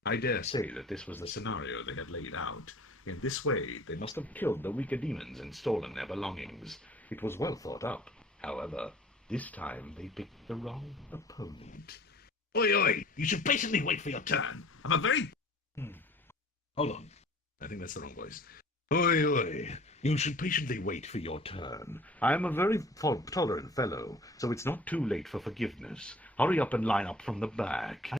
I dare say that this was the scenario they had laid out. In this way, they must have killed the weaker demons and stolen their belongings. It was well thought up. However, this time they picked the wrong opponent. Oi, oi! You should patiently wait for your turn. I'm a very... Hold on. I think that's the wrong voice. Oi, oi! You should patiently wait for your turn. I am a very tolerant fellow, so it's not too late for forgiveness. Hurry up and line up from the back.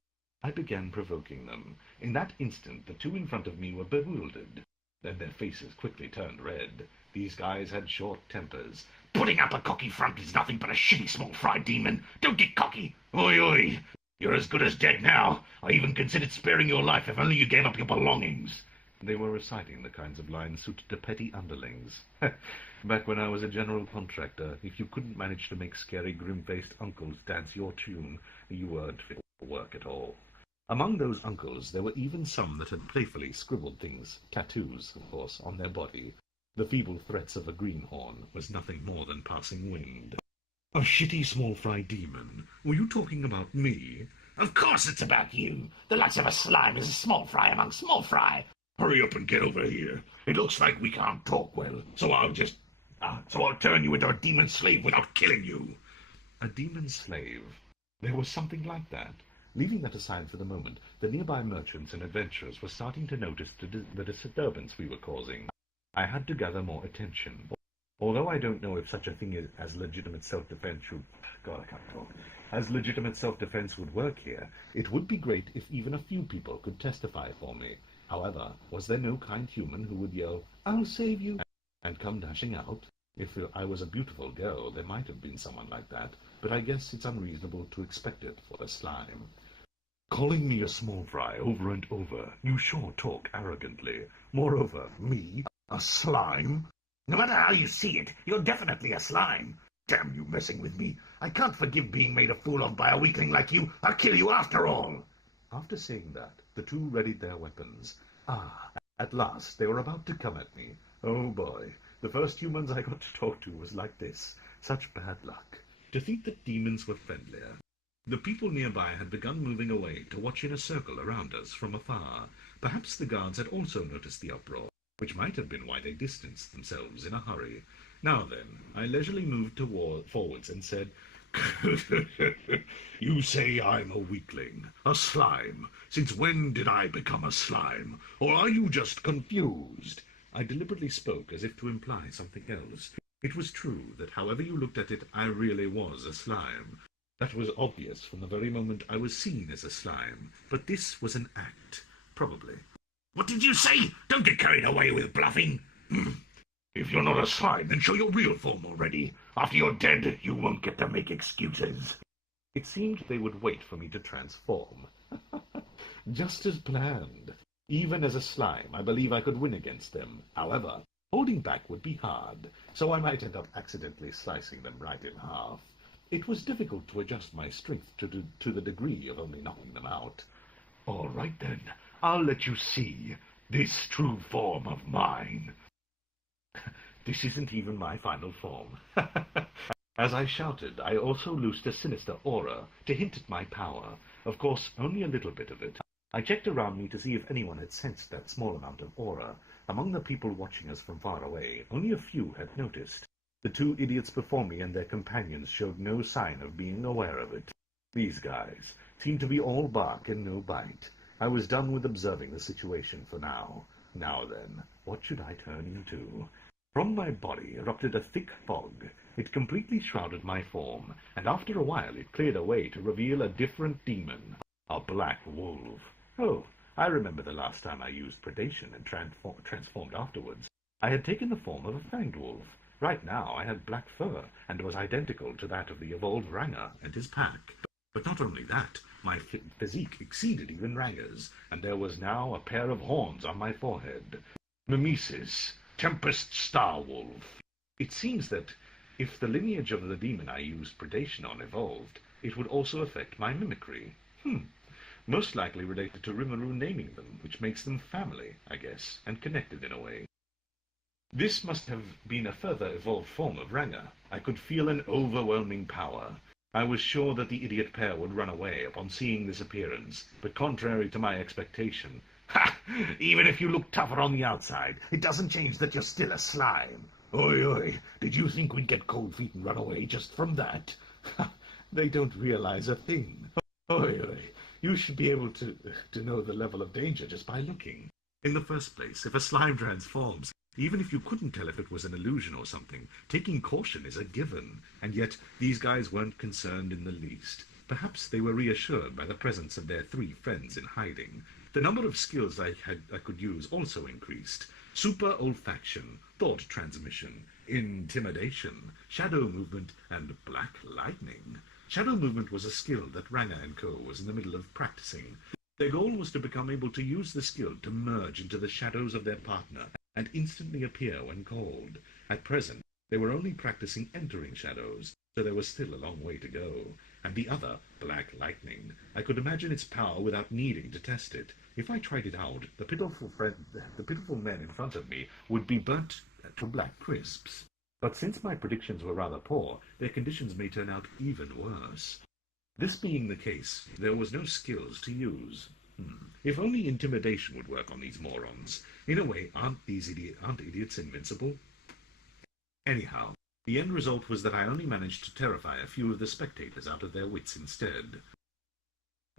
I began provoking them. In that instant, the two in front of me were bewildered. Then their faces quickly turned red. These guys had short tempers. Putting up a cocky front is nothing but a shitty small fry demon. Don't get cocky. Oi, oi! You're as good as dead now. I even considered sparing your life if only you gave up your belongings. They were reciting the kinds of lines suited to petty underlings. Back when I was a general contractor, if you couldn't manage to make scary, grim-faced uncles dance your tune, you weren't fit for work at all. Among those uncles, there were even some that had playfully scribbled things, tattoos, of course, on their body. The feeble threats of a greenhorn was nothing more than passing wind. A shitty small fry demon? Were you talking about me? Of course it's about you. The likes of a slime is a small fry among small fry. Hurry up and get over here. It looks like we can't talk well, so I'll turn you into a demon slave without killing you. A demon slave? There was something like that. Leaving that aside for the moment, the nearby merchants and adventurers were starting to notice the disturbance we were causing. I had to gather more attention. Although I don't know if such a thing as legitimate self-defense would work here, it would be great if even a few people could testify for me. However, was there no kind human who would yell, "I'll save you," and come dashing out? If I was a beautiful girl, there might have been someone like that, but I guess it's unreasonable to expect it for the slime. Calling me a small fry over and over, you sure talk arrogantly. Moreover, me, a slime? No matter how you see it, you're definitely a slime. Damn you messing with me. I can't forgive being made a fool of by a weakling like you. I'll kill you after all. After saying that, the two readied their weapons. At last they were about to come at me. Oh boy, the first humans I got to talk to was like this. Such bad luck. To think that demons were friendlier. The people nearby had begun moving away to watch in a circle around us from afar. Perhaps the guards had also noticed the uproar, which might have been why they distanced themselves in a hurry. Now then, I leisurely moved forwards and said, "You say I'm a weakling, a slime. Since when did I become a slime? Or are you just confused?" I deliberately spoke as if to imply something else. It was true that however you looked at it, I really was a slime. That was obvious from the very moment I was seen as a slime. But this was an act, probably. What did you say? Don't get carried away with bluffing. If you're not a slime, then show your real form already. After you're dead, you won't get to make excuses. It seemed they would wait for me to transform. Just as planned. Even as a slime, I believe I could win against them. However, holding back would be hard, so I might end up accidentally slicing them right in half. It was difficult to adjust my strength to the degree of only knocking them out. All right then, I'll let you see this true form of mine. This isn't even my final form. As I shouted, I also loosed a sinister aura to hint at my power. Of course, only a little bit of it. I checked around me to see if anyone had sensed that small amount of aura. Among the people watching us from far away, only a few had noticed. The two idiots before me and their companions showed no sign of being aware of it. These guys seemed to be all bark and no bite. I was done with observing the situation for now. Now then, what should I turn into? From my body erupted a thick fog. It completely shrouded my form, and after a while it cleared away to reveal a different demon, a black wolf. Oh, I remember the last time I used predation and transformed afterwards. I had taken the form of a fanged wolf. Right now I had black fur, and was identical to that of the evolved Ranger and his pack. But not only that, my physique exceeded even Ranger's, and there was now a pair of horns on my forehead. Mimesis, Tempest Star Wolf. It seems that if the lineage of the demon I used predation on evolved, it would also affect my mimicry. Most likely related to Rimuru naming them, which makes them family, I guess, and connected in a way. This must have been a further evolved form of Ranger. I could feel an overwhelming power. I was sure that the idiot pair would run away upon seeing this appearance, but contrary to my expectation, Even if you look tougher on the outside, it doesn't change that you're still a slime. Oi, oi, did you think we'd get cold feet and run away just from that? They don't realize a thing. Oi, oi, you should be able to know the level of danger just by looking. In the first place, if a slime transforms, even if you couldn't tell if it was an illusion or something, taking caution is a given. And yet, these guys weren't concerned in the least. Perhaps they were reassured by the presence of their 3 friends in hiding. The number of skills I could use also increased. Super olfaction, thought transmission, intimidation, shadow movement, and black lightning. Shadow movement was a skill that Ranger & Co. was in the middle of practicing. Their goal was to become able to use the skill to merge into the shadows of their partner and instantly appear when called. At present, they were only practicing entering shadows, so there was still a long way to go. And the other, black lightning, I could imagine its power without needing to test it. If I tried it out, the pitiful men in front of me would be burnt to black crisps. But since my predictions were rather poor, their conditions may turn out even worse. This being the case, there was no skills to use. If only intimidation would work on these morons. In a way, aren't idiots invincible? Anyhow, the end result was that I only managed to terrify a few of the spectators out of their wits instead.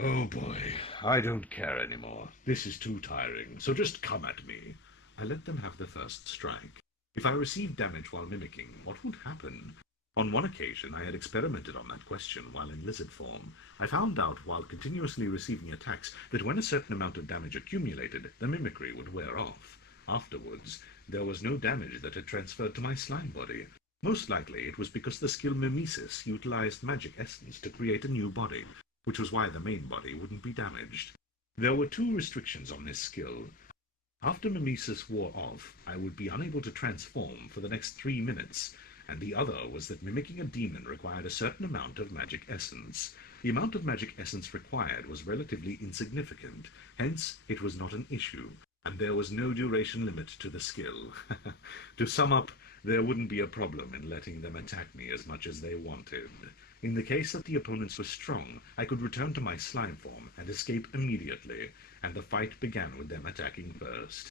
Oh boy, I don't care anymore. This is too tiring, so just come at me. I let them have the first strike. If I received damage while mimicking, what would happen? On one occasion, I had experimented on that question while in lizard form. I found out while continuously receiving attacks that when a certain amount of damage accumulated, the mimicry would wear off. Afterwards, there was no damage that had transferred to my slime body. Most likely, it was because the skill Mimesis utilized magic essence to create a new body, which was why the main body wouldn't be damaged. There were two restrictions on this skill. After Mimesis wore off, I would be unable to transform for the next 3 minutes, and the other was that mimicking a demon required a certain amount of magic essence. The amount of magic essence required was relatively insignificant, hence it was not an issue, and there was no duration limit to the skill. To sum up, there wouldn't be a problem in letting them attack me as much as they wanted. In the case that the opponents were strong, I could return to my slime form and escape immediately, and the fight began with them attacking first.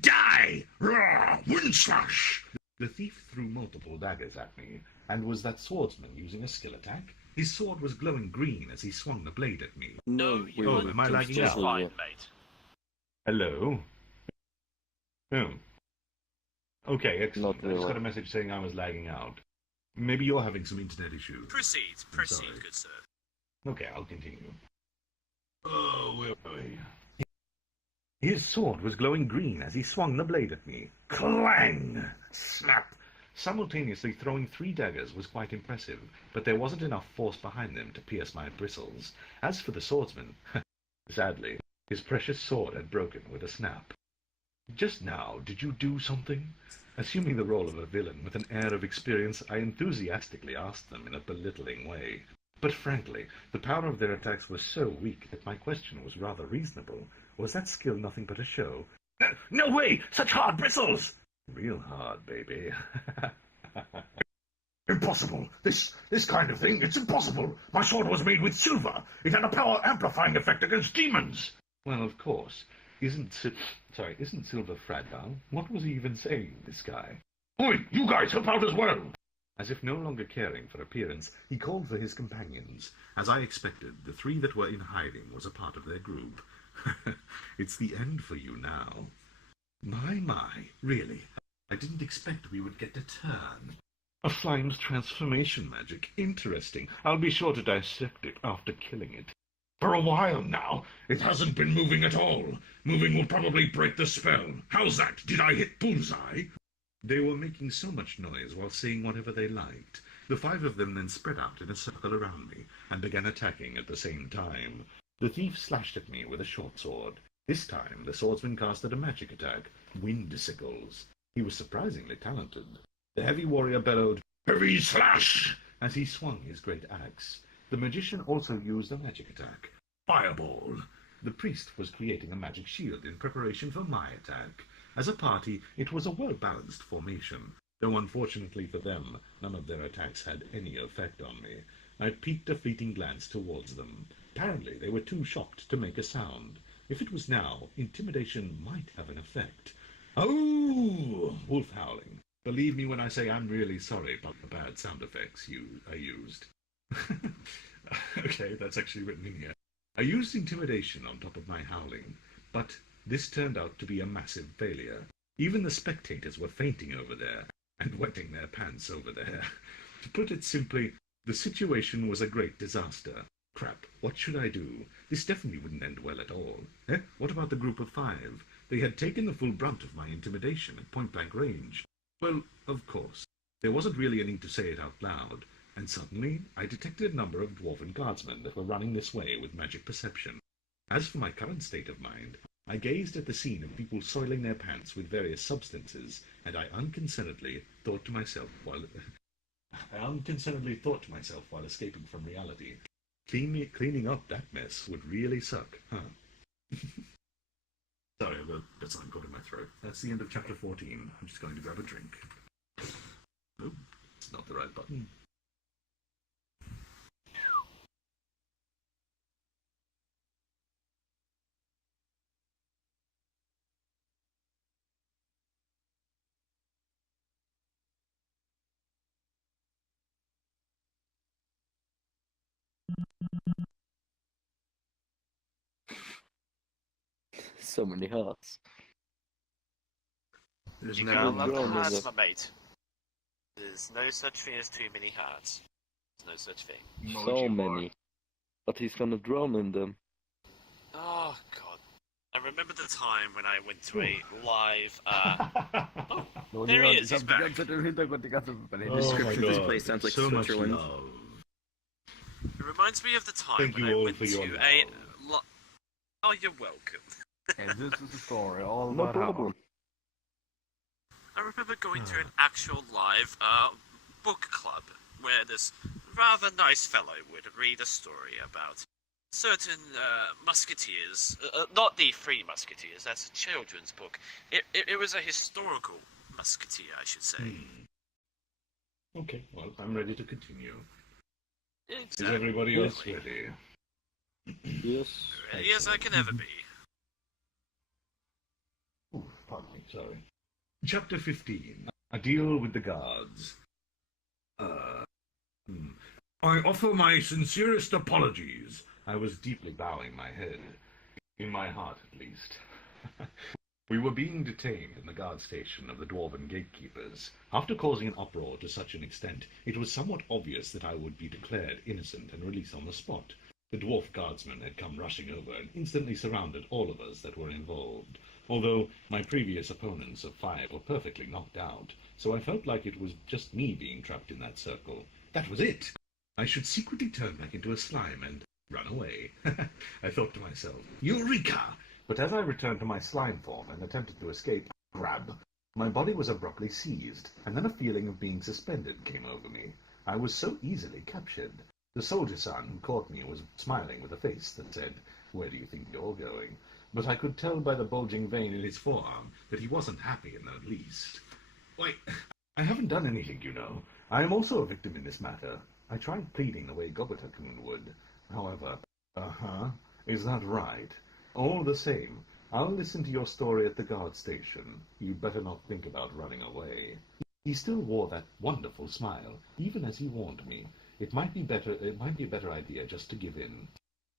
Die! Roar! Wind slash! The thief threw multiple daggers at me, and was that swordsman using a skill attack? His sword was glowing green as he swung the blade at me. No, Oh, am I lagging out? Fine, mate. Hello? Oh. Okay, excellent. Not really. I just got a message saying I was lagging out. Maybe you're having some internet issues. Proceed, sorry. good sir. Okay, I'll continue. Oh, where were we? His sword was glowing green as he swung the blade at me. Clang! Snap! Simultaneously throwing 3 daggers was quite impressive, but there wasn't enough force behind them to pierce my bristles. As for the swordsman, sadly, his precious sword had broken with a snap. Just now, did you do something? Assuming the role of a villain with an air of experience, I enthusiastically asked them in a belittling way. But frankly, the power of their attacks was so weak that my question was rather reasonable. Was that skill nothing but a show? No way! Such hard bristles! Real hard, baby. Impossible! This kind of thing, it's impossible! My sword was made with silver! It had a power amplifying effect against demons! Well, of course. Isn't silver fragile? What was he even saying, this guy? Oi, you guys help out as well! As if no longer caring for appearance, he called for his companions. As I expected, the 3 that were in hiding was a part of their group. It's the end for you now. My, really. I didn't expect we would get a turn. A slime's transformation magic. Interesting. I'll be sure to dissect it after killing it. For a while now, it hasn't been moving at all. Moving will probably break the spell. How's that? Did I hit bullseye? They were making so much noise while saying whatever they liked. The 5 of them then spread out in a circle around me, and began attacking at the same time. The thief slashed at me with a short sword. This time, the swordsman casted a magic attack, Wind Sickles. He was surprisingly talented. The heavy warrior bellowed, Heavy slash! as he swung his great axe. The magician also used a magic attack, Fireball! The priest was creating a magic shield in preparation for my attack. As a party, it was a well-balanced formation, though unfortunately for them, none of their attacks had any effect on me. I peeked a fleeting glance towards them. Apparently they were too shocked to make a sound. If it was now, intimidation might have an effect. Oh! Wolf howling. Believe me when I say I'm really sorry about the bad sound effects I used. Okay, that's actually written in here. I used intimidation on top of my howling, but this turned out to be a massive failure. Even the spectators were fainting over there, and wetting their pants over there. To put it simply, the situation was a great disaster. Crap, what should I do? This definitely wouldn't end well at all. What about the group of 5? They had taken the full brunt of my intimidation at point-blank range. Well, of course, there wasn't really a need to say it out loud, and suddenly I detected a number of dwarven guardsmen that were running this way with magic perception. As for my current state of mind, I gazed at the scene of people soiling their pants with various substances, and I unconcernedly thought to myself while escaping from reality, cleaning up that mess would really suck, huh? Sorry, that's not got in my throat. That's the end of chapter 14. I'm just going to grab a drink. Oh, it's not the right button. So many hearts. There's You never can't love the drawn in hearts, the- my mate. There's no such thing as too many hearts. There's no such thing. So many. But he's gonna drown in them. Oh, God. I remember the time when I went to a live, oh, there he is, he's back. Oh The my description of this God, place sounds like so much Switzerland. love. It reminds me of the time Thank when you I all went for to your a... Oh, you're welcome. And this is the story all No about how problem. I remember going to an actual live book club where this rather nice fellow would read a story about certain musketeers. Not the Three Musketeers, that's a children's book. It was a historical musketeer, I should say. Okay, well, I'm ready to continue. Exactly. Is everybody else ready? Yes. Ready as I can ever be. Ooh, pardon me, sorry. Chapter 15. A deal with the guards. I offer my sincerest apologies. I was deeply bowing my head. In my heart, at least. We were being detained in the guard station of the Dwarven gatekeepers. After causing an uproar to such an extent, it was somewhat obvious that I would be declared innocent and released on the spot. The dwarf guardsmen had come rushing over and instantly surrounded all of us that were involved. Although my previous opponents of 5 were perfectly knocked out, so I felt like it was just me being trapped in that circle. That was it! I should secretly turn back into a slime and run away. I thought to myself, Eureka! But as I returned to my slime form and attempted to escape, grab, my body was abruptly seized, and then a feeling of being suspended came over me. I was so easily captured. The soldier son who caught me was smiling with a face that said, "Where do you think you're going?" But I could tell by the bulging vein in his forearm that he wasn't happy in the least. Why, I haven't done anything, you know. I am also a victim in this matter. I tried pleading the way Gobbler-kun would. However, is that right? All the same, I'll listen to your story at the guard station. You'd better not think about running away. He still wore that wonderful smile, even as he warned me. It might be a better idea just to give in.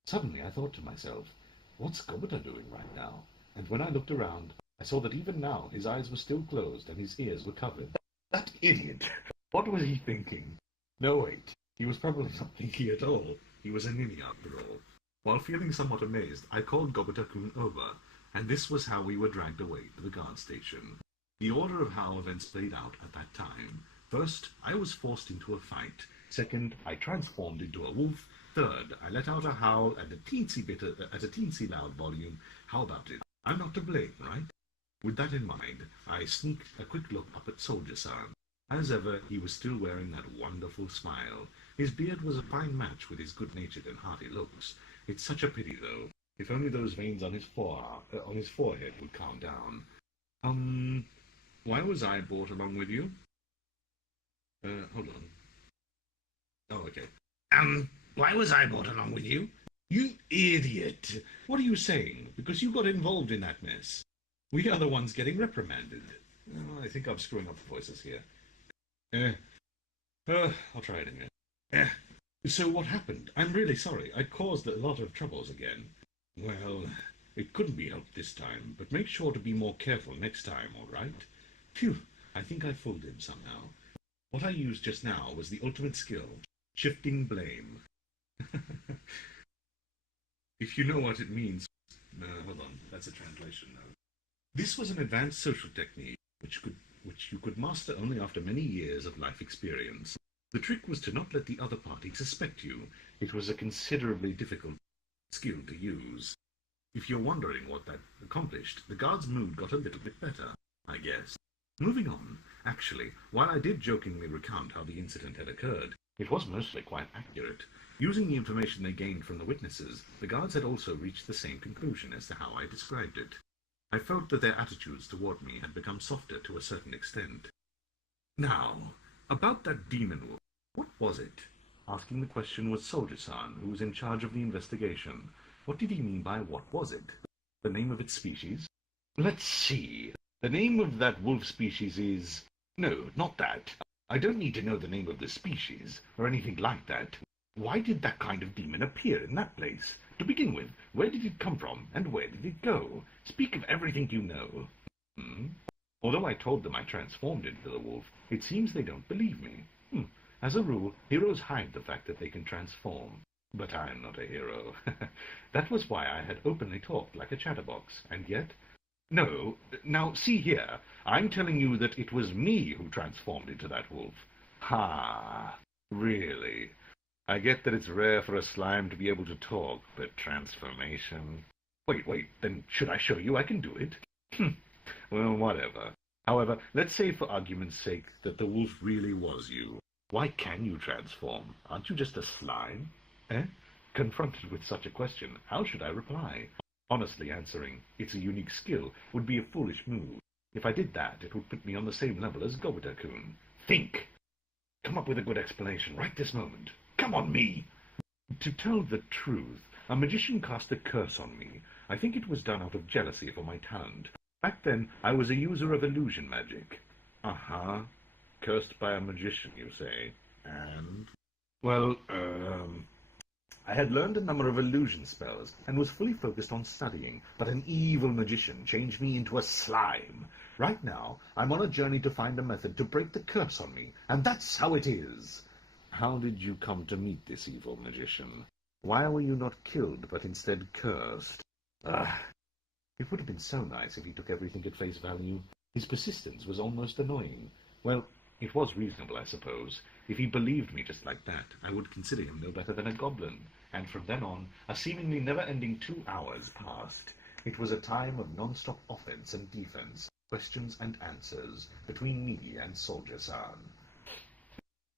Suddenly I thought to myself, what's Gobata doing right now? And when I looked around, I saw that even now his eyes were still closed and his ears were covered. That idiot! What was he thinking? No, wait. He was probably not thinking at all. He was a ninny after all. While feeling somewhat amazed, I called Gobata-kun over, and this was how we were dragged away to the guard station. The order of how events played out at that time. First, I was forced into a fight. Second, I transformed into a wolf. Third, I let out a howl at a teensy loud volume. How about it? I'm not to blame, right? With that in mind, I sneaked a quick look up at Soldier San. As ever, he was still wearing that wonderful smile. His beard was a fine match with his good-natured and hearty looks. It's such a pity, though. If only those veins on his forehead would calm down. Why was I brought along with you? Hold on. Oh, okay. Why was I brought along with you? You idiot! What are you saying? Because you got involved in that mess. We are the ones getting reprimanded. Oh, I think I'm screwing up the voices here. I'll try it again. So what happened? I'm really sorry. I caused a lot of troubles again. Well, it couldn't be helped this time, but make sure to be more careful next time, all right? Phew, I think I fooled him somehow. What I used just now was the ultimate skill, shifting blame. If you know what it means... hold on, that's a translation now. This was an advanced social technique, which you could master only after many years of life experience. The trick was to not let the other party suspect you. It was a considerably difficult skill to use. If you're wondering what that accomplished, the guard's mood got a little bit better, I guess. Moving on, actually, while I did jokingly recount how the incident had occurred, it was mostly quite accurate. Using the information they gained from the witnesses, the guards had also reached the same conclusion as to how I described it. I felt that their attitudes toward me had become softer to a certain extent. Now, About that demon wolf, what was it? Asking the question was Soldier-san, who was in charge of the investigation. What did he mean by what was it? The name of its species? Let's see. The name of that wolf species is... No, not that. I don't need to know the name of the species, or anything like that. Why did that kind of demon appear in that place? To begin with, where did it come from, and where did it go? Speak of everything you know. Although I told them I transformed into the wolf, it seems they don't believe me. As a rule, heroes hide the fact that they can transform. But I am not a hero. That was why I had openly talked like a chatterbox, and yet... No, now see here, I'm telling you that it was me who transformed into that wolf. Ha, really? I get that it's rare for a slime to be able to talk, but transformation... Wait, then should I show you I can do it? Well, whatever. However, let's say for argument's sake that the wolf really was you. Why can you transform? Aren't you just a slime? Confronted with such a question, how should I reply? Honestly answering, it's a unique skill, would be a foolish move. If I did that, it would put me on the same level as Gobita-kun. Think! Come up with a good explanation right this moment. Come on, me! To tell the truth, a magician cast a curse on me. I think it was done out of jealousy for my talent. Back then, I was a user of illusion magic. Cursed by a magician, you say? And? Well, I had learned a number of illusion spells, and was fully focused on studying, but an evil magician changed me into a slime. Right now, I'm on a journey to find a method to break the curse on me, and that's how it is. How did you come to meet this evil magician? Why were you not killed, but instead cursed? It would have been so nice if he took everything at face value. His persistence was almost annoying. Well, it was reasonable, I suppose. If he believed me just like that, I would consider him no better than a goblin. And from then on, a seemingly never-ending 2 hours passed. It was a time of non-stop offense and defense, questions and answers, between me and Soldier-san.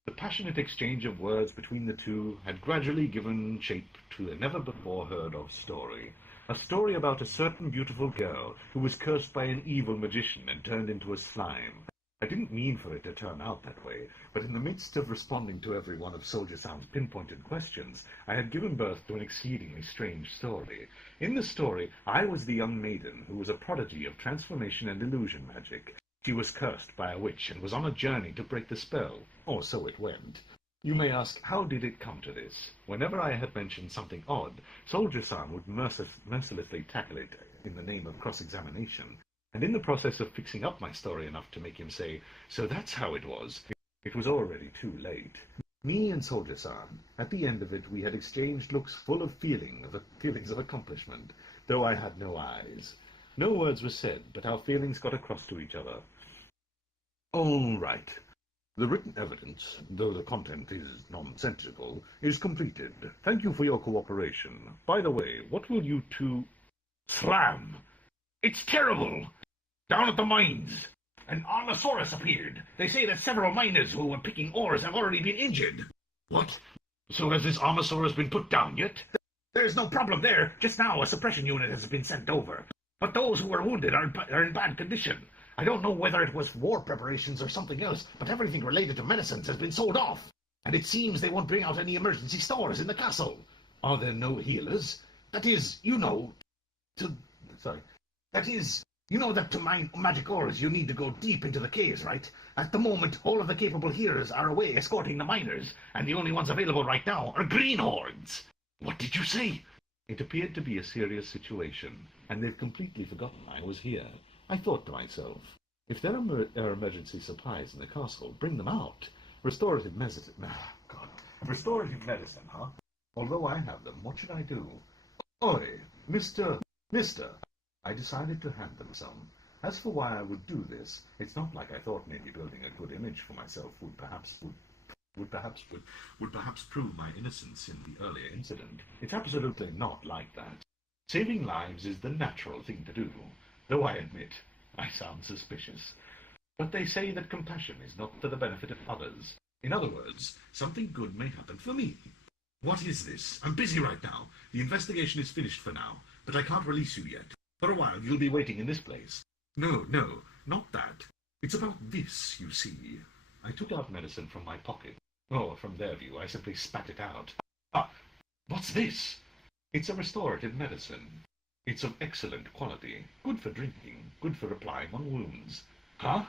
The passionate exchange of words between the two had gradually given shape to a never-before-heard-of story. A story about a certain beautiful girl who was cursed by an evil magician and turned into a slime. I didn't mean for it to turn out that way, but in the midst of responding to every one of Soldier-san's pinpointed questions, I had given birth to an exceedingly strange story. In the story, I was the young maiden who was a prodigy of transformation and illusion magic. She was cursed by a witch and was on a journey to break the spell, or so it went. You may ask, how did it come to this? Whenever I had mentioned something odd, Soldier-san would mercilessly tackle it in the name of cross-examination. And in the process of fixing up my story enough to make him say, so that's how it was, it was already too late. Me and Soldier-san, at the end of it, we had exchanged looks full of feelings of accomplishment, though I had no eyes. No words were said, but our feelings got across to each other. All right. The written evidence, though the content is nonsensical, is completed. Thank you for your cooperation. By the way, what will you two... Slam! It's terrible! Down at the mines, an Armosaurus appeared. They say that several miners who were picking ores have already been injured. What? So has this Armosaurus been put down yet? There's no problem there. Just now a suppression unit has been sent over. But those who were wounded are in bad condition. I don't know whether it was war preparations or something else, but everything related to medicines has been sold off. And it seems they won't bring out any emergency stores in the castle. Are there no healers? That is, you know, that to mine magic ores you need to go deep into the caves, right? At the moment, all of the capable healers are away escorting the miners, and the only ones available right now are green hordes. What did you say? It appeared to be a serious situation, and they've completely forgotten I was here. I thought to myself, if there are emergency supplies in the castle, bring them out. Restorative medicine, huh? Although I have them, what should I do? Oi, Mister. I decided to hand them some. As for why I would do this, it's not like I thought maybe building a good image for myself would perhaps prove my innocence in the earlier incident. It's absolutely not like that. Saving lives is the natural thing to do, though I admit I sound suspicious. But they say that compassion is not for the benefit of others. In other words, something good may happen for me. What is this? I'm busy right now. The investigation is finished for now, but I can't release you yet. For a while you'll be waiting in this place. No, not that. It's about this, you see. I took out medicine from my pocket. Or, from their view, I simply spat it out. Ah, what's this? It's a restorative medicine. It's of excellent quality, good for drinking, good for applying on wounds. Huh?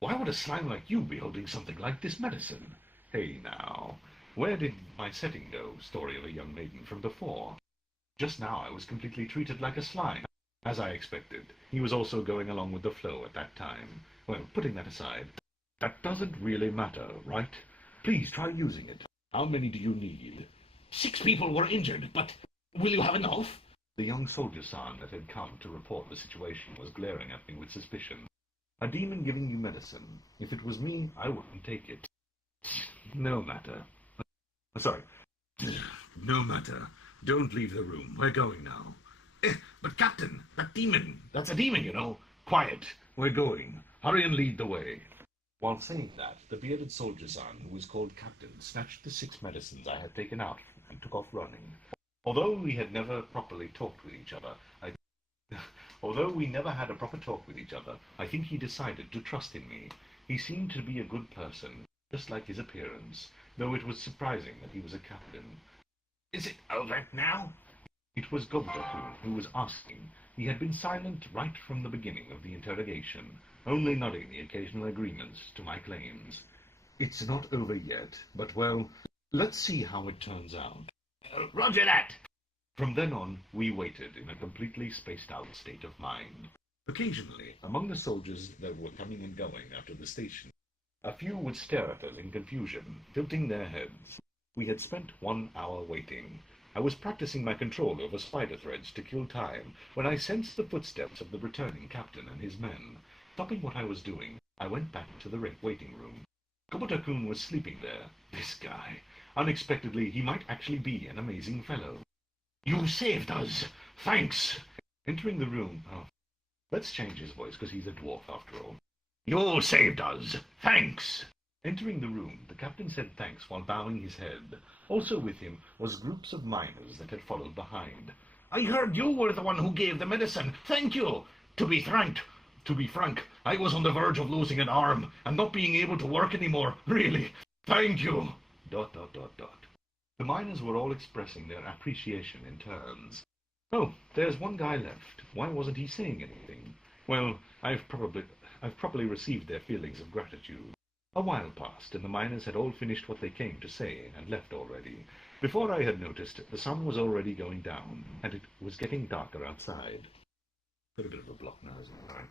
Why would a slime like you be holding something like this medicine? Hey now, where did my setting go, story of a young maiden from before? Just now I was completely treated like a slime. As I expected, he was also going along with the flow at that time. Well, putting that aside, that doesn't really matter, right? Please try using it. How many do you need? 6 people were injured, but will you have enough? The young soldier-san that had come to report the situation was glaring at me with suspicion. A demon giving you medicine. If it was me, I wouldn't take it. No matter. Sorry. No matter. Don't leave the room. We're going now. But Captain, that demon. That's a demon, you know. Quiet. We're going. Hurry and lead the way. While saying that, the bearded soldier-san, who was called Captain, snatched the 6 medicines I had taken out and took off running. Although we had never properly talked with each other, Although we never had a proper talk with each other, I think he decided to trust in me. He seemed to be a good person, just like his appearance, though it was surprising that he was a captain. Is it over now? It was Gobota-kun who was asking. He had been silent right from the beginning of the interrogation, only nodding the occasional agreements to my claims. It's not over yet, but, well, let's see how it turns out. Roger that! From then on, we waited in a completely spaced-out state of mind. Occasionally, among the soldiers that were coming and going out of the station, a few would stare at us in confusion, tilting their heads. We had spent 1 hour waiting. I was practicing my control over spider threads to kill time when I sensed the footsteps of the returning captain and his men. Stopping what I was doing, I went back to the waiting room. Gobota-kun was sleeping there. This guy. Unexpectedly, he might actually be an amazing fellow. You saved us! Thanks! Entering the room... Oh, let's change his voice, because he's a dwarf after all. You saved us! Thanks! Entering the room, the captain said thanks while bowing his head. Also with him was groups of miners that had followed behind. I heard you were the one who gave the medicine. Thank you! To be frank, I was on the verge of losing an arm and not being able to work anymore. Really. Thank you! ... The miners were all expressing their appreciation in turns. Oh, there's one guy left. Why wasn't he saying anything? Well, I've probably received their feelings of gratitude. A while passed, and the miners had all finished what they came to say and left already. Before I had noticed, the sun was already going down, and it was getting darker outside. Got a bit of a block nose, all right.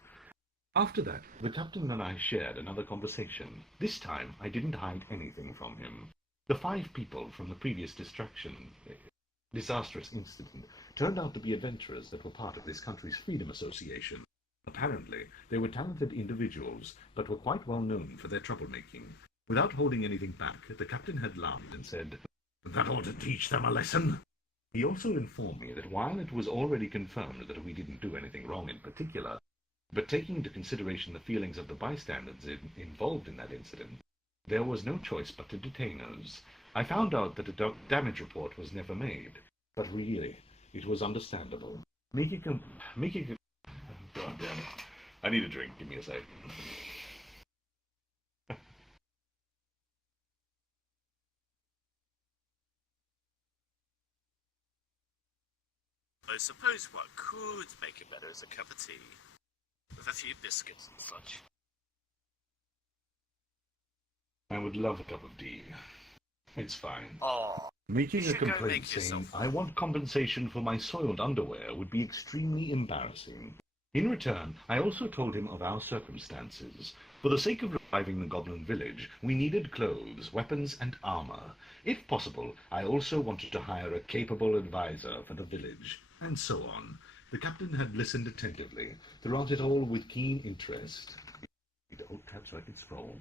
After that, the captain and I shared another conversation. This time, I didn't hide anything from him. The 5 people from the previous disastrous incident turned out to be adventurers that were part of this country's Freedom Association. Apparently, they were talented individuals, but were quite well known for their troublemaking. Without holding anything back, the captain had laughed and said, "That ought to teach them a lesson." He also informed me that while it was already confirmed that we didn't do anything wrong in particular, but taking into consideration the feelings of the bystanders involved in that incident, there was no choice but to detain us. I found out that a damage report was never made, but really, it was understandable. God damn it. I need a drink. Give me a sec. I suppose what could make it better is a cup of tea, with a few biscuits and such. I would love a cup of tea. It's fine. Oh, Making a complaint saying, I want compensation for my soiled underwear would be extremely embarrassing. In return, I also told him of our circumstances. For the sake of reviving the goblin village, we needed clothes, weapons, and armor. If possible, I also wanted to hire a capable advisor for the village, and so on. The captain had listened attentively, throughout it all with keen interest. Tab so I could scroll.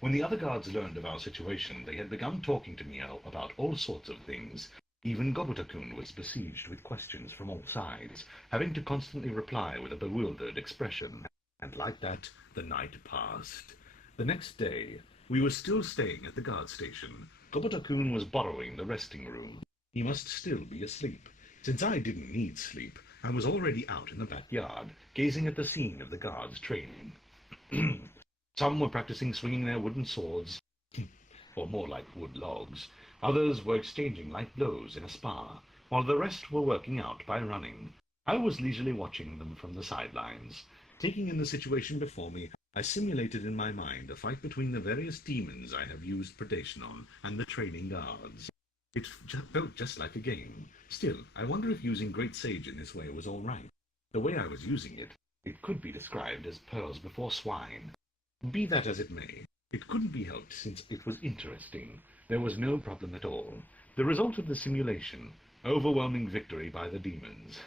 When the other guards learned of our situation, they had begun talking to me about all sorts of things. Even Gobota-kun was besieged with questions from all sides, having to constantly reply with a bewildered expression. And like that, the night passed. The next day, we were still staying at the guard station. Gobota-kun was borrowing the resting room. He must still be asleep. Since I didn't need sleep, I was already out in the backyard, gazing at the scene of the guards' training. Some were practicing swinging their wooden swords, or more like wood logs. Others were exchanging light blows in a spar, while the rest were working out by running. I was leisurely watching them from the sidelines. Taking in the situation before me, I simulated in my mind a fight between the various demons I have used predation on and the training guards. It felt just like a game. Still, I wonder if using Great Sage in this way was all right. The way I was using it, it could be described as pearls before swine. Be that as it may, it couldn't be helped since it was interesting. There was no problem at all. The result of the simulation, overwhelming victory by the demons.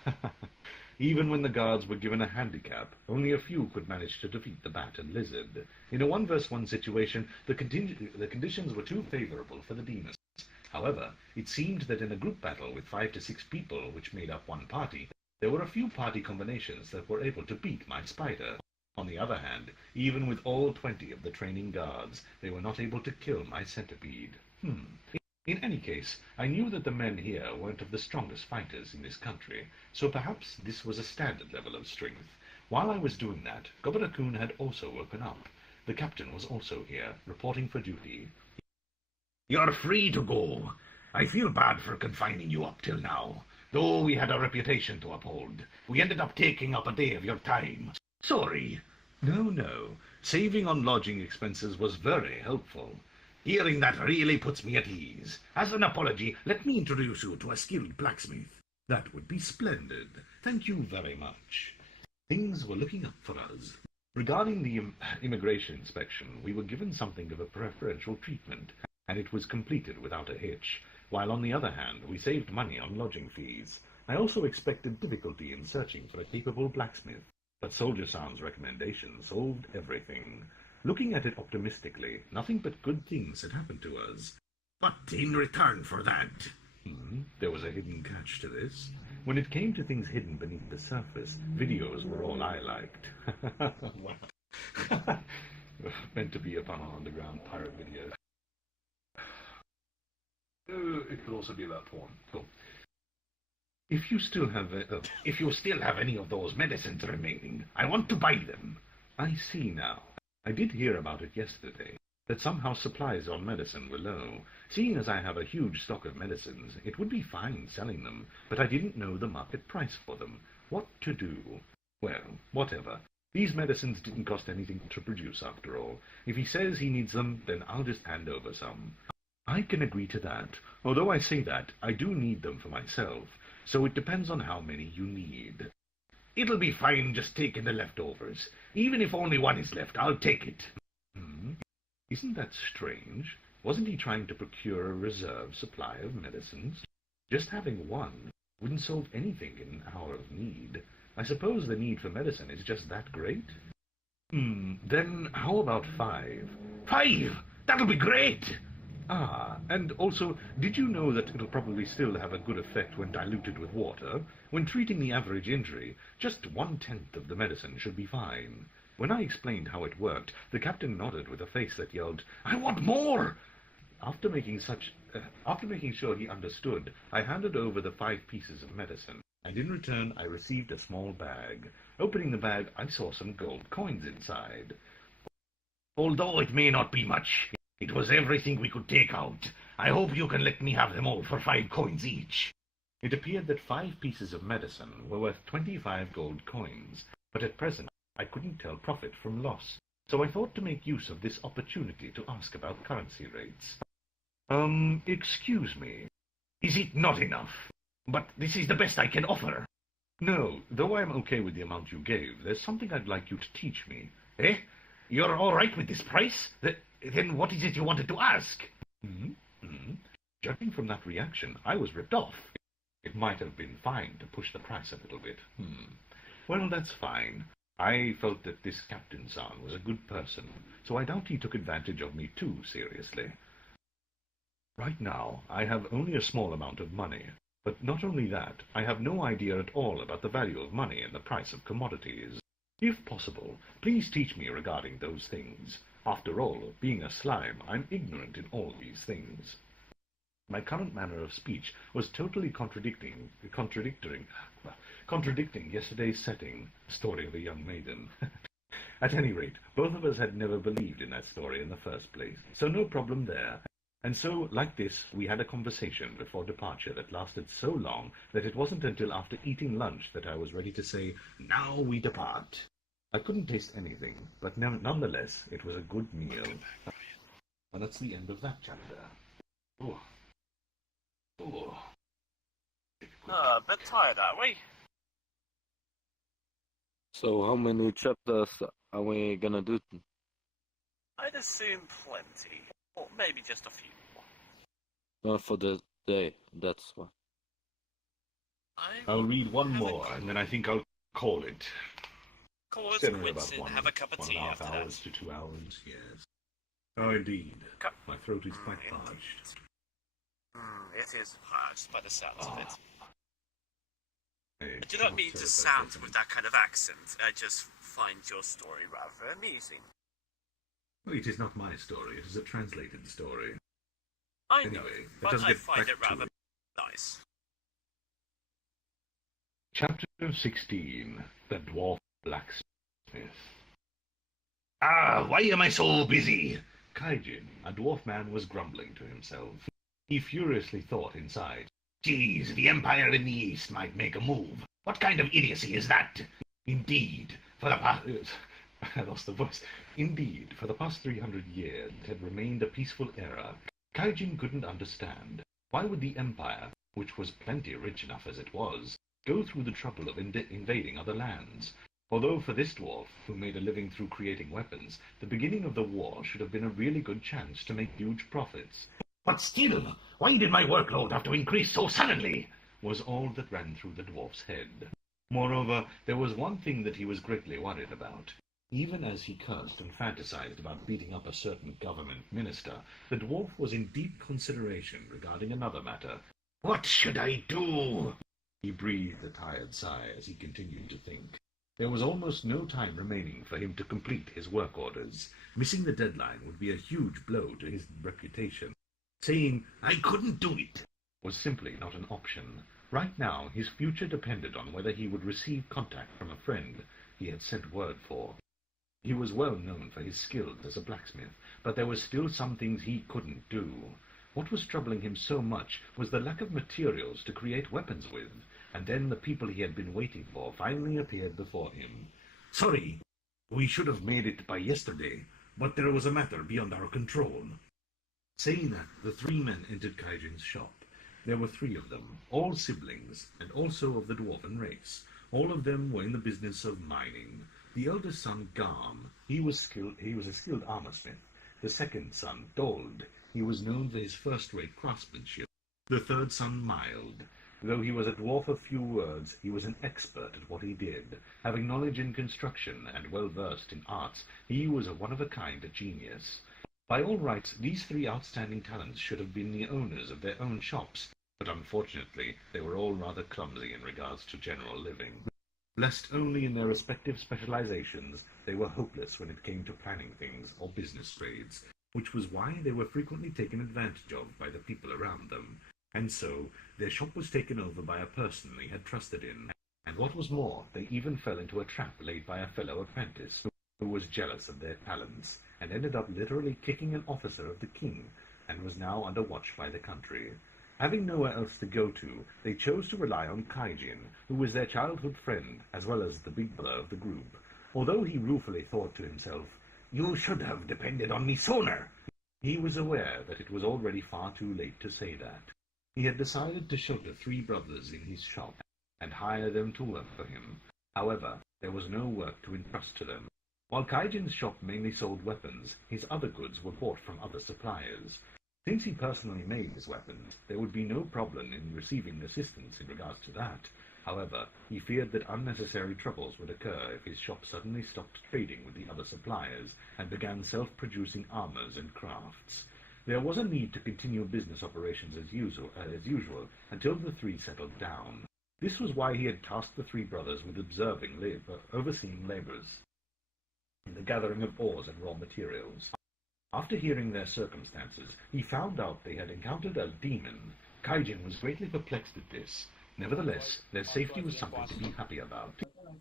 Even when the guards were given a handicap, only a few could manage to defeat the bat and lizard. In a 1-versus-1 situation, the conditions were too favorable for the demons. However, it seemed that in a group battle with 5 to 6 people, which made up one party, there were a few party combinations that were able to beat my spider. On the other hand, even with all 20 of the training guards, they were not able to kill my centipede. In any case, I knew that the men here weren't of the strongest fighters in this country, so perhaps this was a standard level of strength. While I was doing that, Governor-kun had also woken up. The captain was also here, reporting for duty. You're free to go. I feel bad for confining you up till now. Though we had a reputation to uphold, we ended up taking up a day of your time. Sorry. No. Saving on lodging expenses was very helpful. Hearing that really puts me at ease. As an apology, let me introduce you to a skilled blacksmith. That would be splendid. Thank you very much. Things were looking up for us. Regarding the immigration inspection, we were given something of a preferential treatment, and it was completed without a hitch, while on the other hand, we saved money on lodging fees. I also expected difficulty in searching for a capable blacksmith, but Soldier Sam's recommendation solved everything. Looking at it optimistically, nothing but good things had happened to us. But in return for that... There was a hidden catch to this. When it came to things hidden beneath the surface, videos were all I liked. Wow. Meant to be a fun underground pirate video. It could also be about porn. Cool. If you still have any of those medicines remaining, I want to buy them. I see now. I did hear about it yesterday, that somehow supplies on medicine were low. Seeing as I have a huge stock of medicines, it would be fine selling them, but I didn't know the market price for them. What to do? Well, whatever. These medicines didn't cost anything to produce after all. If he says he needs them, then I'll just hand over some. I can agree to that. Although I say that, I do need them for myself, so it depends on how many you need. It'll be fine just taking the leftovers. Even if only one is left, I'll take it. Isn't that strange? Wasn't he trying to procure a reserve supply of medicines? Just having one wouldn't solve anything in an hour of need. I suppose the need for medicine is just that great? Then how about 5? 5? That'll be great! Ah, and also, did you know that it'll probably still have a good effect when diluted with water? When treating the average injury, just 1/10 of the medicine should be fine. When I explained how it worked, the captain nodded with a face that yelled, "I want more!" After making sure he understood, I handed over the 5 pieces of medicine, and in return I received a small bag. Opening the bag, I saw some gold coins inside. Although it may not be much, it was everything we could take out. I hope you can let me have them all for 5 coins each. It appeared that 5 pieces of medicine were worth 25 gold coins, but at present I couldn't tell profit from loss, so I thought to make use of this opportunity to ask about currency rates. Excuse me. Is it not enough? But this is the best I can offer. No, though I'm okay with the amount you gave, there's something I'd like you to teach me. Eh? You're all right with this price? Then what is it you wanted to ask? Judging from that reaction, I was ripped off. It might have been fine to push the price a little bit. Well, that's fine. I felt that this Captain San was a good person, so I doubt he took advantage of me too seriously. Right now, I have only a small amount of money, but not only that, I have no idea at all about the value of money and the price of commodities. If possible, please teach me regarding those things. After all, being a slime, I'm ignorant in all these things. My current manner of speech was totally contradicting yesterday's setting, Story of a Young Maiden. At any rate, both of us had never believed in that story in the first place, so no problem there. And so, like this, we had a conversation before departure that lasted so long that it wasn't until after eating lunch that I was ready to say, "Now we depart." I couldn't taste anything, but nonetheless, it was a good meal. And that's the end of that chapter. Oh. Oh. A bit tired, are we? So how many chapters are we gonna do? I'd assume plenty. Or maybe just a few. For the day, that's what. I'll read one more, and then I think I'll call it. Call it Generally quits about and have a cup of tea 1.5 after hours that. to 2 hours, yes. Oh, indeed. My throat is quite parched. It is parched by the sounds of it. I I do not mean to sound with that kind of accent. I just find your story rather amusing. Well, it is not my story, it is a translated story. I know, Anyway, but let us I get find back it to rather it. nice. Chapter 16. The Dwarf Blacksmith. Ah, why am I so busy? Kaijin, a dwarf man, was grumbling to himself. He furiously thought inside. Geez, the Empire in the East might make a move. What kind of idiocy is that? Indeed, for the past... I lost the voice. Indeed, for the past 300 years, it had remained a peaceful era. Kaijin couldn't understand. Why would the Empire, which was plenty rich enough as it was, go through the trouble of invading other lands? Although for this dwarf, who made a living through creating weapons, the beginning of the war should have been a really good chance to make huge profits. But still, why did my workload have to increase so suddenly? Was all that ran through the dwarf's head. Moreover, there was one thing that he was greatly worried about. Even as he cursed and fantasized about beating up a certain government minister, the dwarf was in deep consideration regarding another matter. What should I do? He breathed a tired sigh as he continued to think. There was almost no time remaining for him to complete his work orders. Missing the deadline would be a huge blow to his reputation. Saying, "I couldn't do it," was simply not an option. Right now, his future depended on whether he would receive contact from a friend he had sent word for. He was well known for his skill as a blacksmith, but there were still some things he couldn't do. What was troubling him so much was the lack of materials to create weapons with, and then the people he had been waiting for finally appeared before him. Sorry, we should have made it by yesterday, but there was a matter beyond our control. Saying that, the three men entered Kaijin's shop. There were 3 of them, all siblings, and also of the dwarven race. All of them were in the business of mining. The eldest son, Garm, he was a skilled armorsmith. The second son, Dold, he was known for his first-rate craftsmanship. The third son, Mild. Though he was a dwarf of few words, he was an expert at what he did. Having knowledge in construction and well-versed in arts, he was a one-of-a-kind genius. By all rights, these 3 outstanding talents should have been the owners of their own shops, but unfortunately they were all rather clumsy in regards to general living. Blessed only in their respective specializations, they were hopeless when it came to planning things or business trades, which was why they were frequently taken advantage of by the people around them. And so, their shop was taken over by a person they had trusted in, and what was more, they even fell into a trap laid by a fellow apprentice, who was jealous of their talents, and ended up literally kicking an officer of the king, and was now under watch by the country. Having nowhere else to go to, they chose to rely on Kaijin, who was their childhood friend, as well as the big brother of the group. Although he ruefully thought to himself, "You should have depended on me sooner," he was aware that it was already far too late to say that. He had decided to shelter 3 brothers in his shop, and hire them to work for him. However, there was no work to entrust to them. While Kaijin's shop mainly sold weapons, his other goods were bought from other suppliers. Since he personally made his weapons, there would be no problem in receiving assistance in regards to that. However, he feared that unnecessary troubles would occur if his shop suddenly stopped trading with the other suppliers and began self-producing armors and crafts. There was a need to continue business operations as usual until the 3 settled down. This was why he had tasked the 3 brothers with overseeing labors in the gathering of ores and raw materials. After hearing their circumstances, he found out they had encountered a demon. Kaijin was greatly perplexed at this. Nevertheless, their safety was something to be happy about.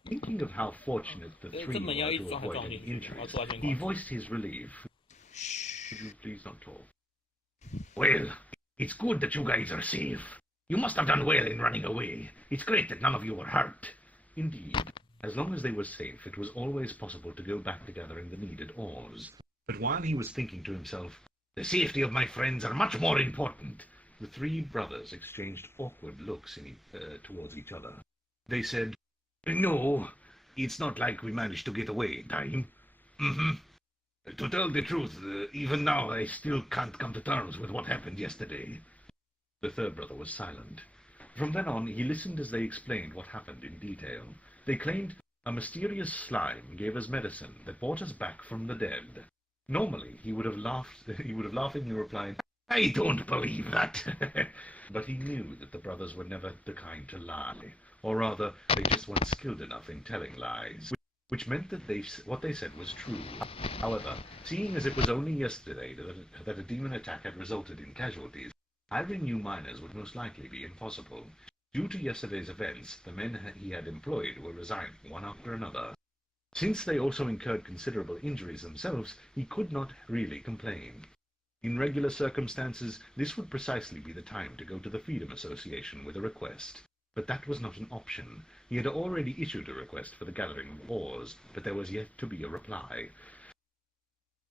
Thinking of how fortunate the three were to avoid any injuries, he voiced his relief. Could you please not talk? Well, it's good that you guys are safe. You must have done well in running away. It's great that none of you were hurt. Indeed. As long as they were safe, it was always possible to go back to gathering the needed oars. But while he was thinking to himself, the safety of my friends are much more important, the three brothers exchanged awkward looks towards each other. They said, no, it's not like we managed to get away in time. To tell the truth, even now I still can't come to terms with what happened yesterday. The third brother was silent. From then on, he listened as they explained what happened in detail. They claimed a mysterious slime gave us medicine that brought us back from the dead. Normally, he would have laughingly replied, I don't believe that. But he knew that the brothers were never the kind to lie, or rather, they just weren't skilled enough in telling lies, which meant that what they said was true. However, seeing as it was only yesterday that a demon attack had resulted in casualties, hiring new miners would most likely be impossible. Due to yesterday's events, the men he had employed were resigning one after another. Since they also incurred considerable injuries themselves, he could not really complain. In regular circumstances, this would precisely be the time to go to the Freedom Association with a request. But that was not an option. He had already issued a request for the gathering of ores, but there was yet to be a reply.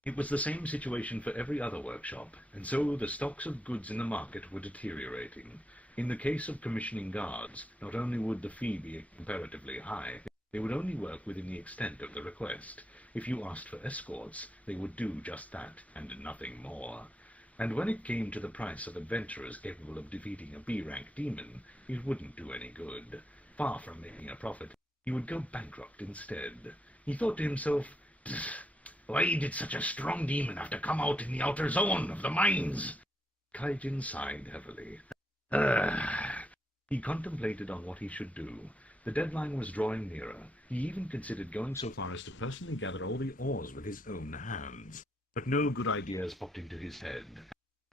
It was the same situation for every other workshop, and so the stocks of goods in the market were deteriorating. In the case of commissioning guards, not only would the fee be comparatively high, they would only work within the extent of the request. If you asked for escorts, they would do just that, and nothing more. And when it came to the price of adventurers capable of defeating a B-rank demon, it wouldn't do any good. Far from making a profit, he would go bankrupt instead. He thought to himself, why did such a strong demon have to come out in the outer zone of the mines? Kaijin sighed heavily. He contemplated on what he should do. The deadline was drawing nearer. He even considered going so far as to personally gather all the ores with his own hands. But no good ideas popped into his head,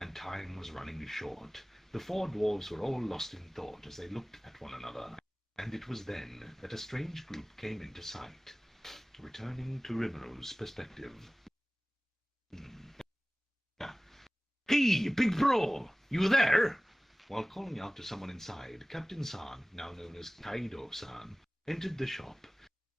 and time was running short. The four dwarves were all lost in thought as they looked at one another, and it was then that a strange group came into sight, returning to Rimuru's perspective. Hey, big bro! You there? While calling out to someone inside, Captain San, now known as Kaido-san, entered the shop.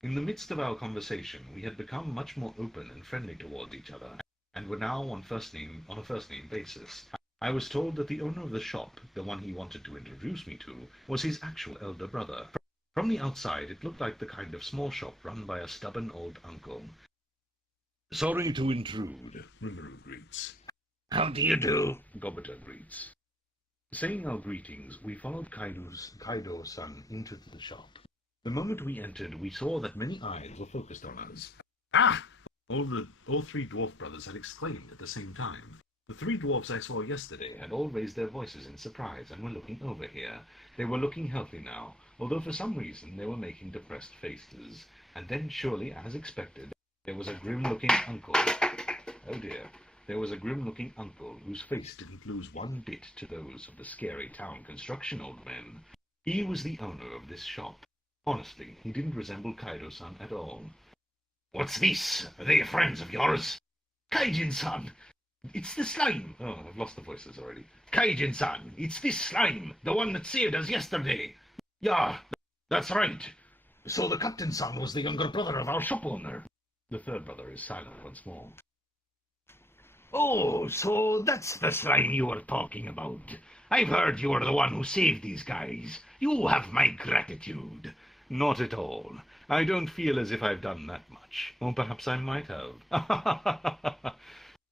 In the midst of our conversation, we had become much more open and friendly towards each other, and were now on a first-name basis. I was told that the owner of the shop, the one he wanted to introduce me to, was his actual elder brother. From the outside, it looked like the kind of small shop run by a stubborn old uncle. Sorry to intrude, Rimuru greets. How do you do? Gobata greets. Saying our greetings, we followed Kaido-san into the shop. The moment we entered, we saw that many eyes were focused on us. Ah! All three dwarf brothers had exclaimed at the same time. The three dwarfs I saw yesterday had all raised their voices in surprise and were looking over here. They were looking healthy now, although for some reason they were making depressed faces. And then, surely, as expected, there was a grim-looking uncle. Oh dear. There was a grim-looking uncle whose face didn't lose one bit to those of the scary town construction old men. He was the owner of this shop. Honestly, he didn't resemble Kaido-san at all. What's this? Are they friends of yours? Kaijin-san! It's the slime! Oh, I've lost the voices already. Kaijin-san! It's this slime! The one that saved us yesterday! Yeah, that's right. So the Captain-san was the younger brother of our shop owner. The third brother is silent once more. Oh, so that's the slime you were talking about. I've heard you were the one who saved these guys. You have my gratitude. Not at all. I don't feel as if I've done that much. Or perhaps I might have.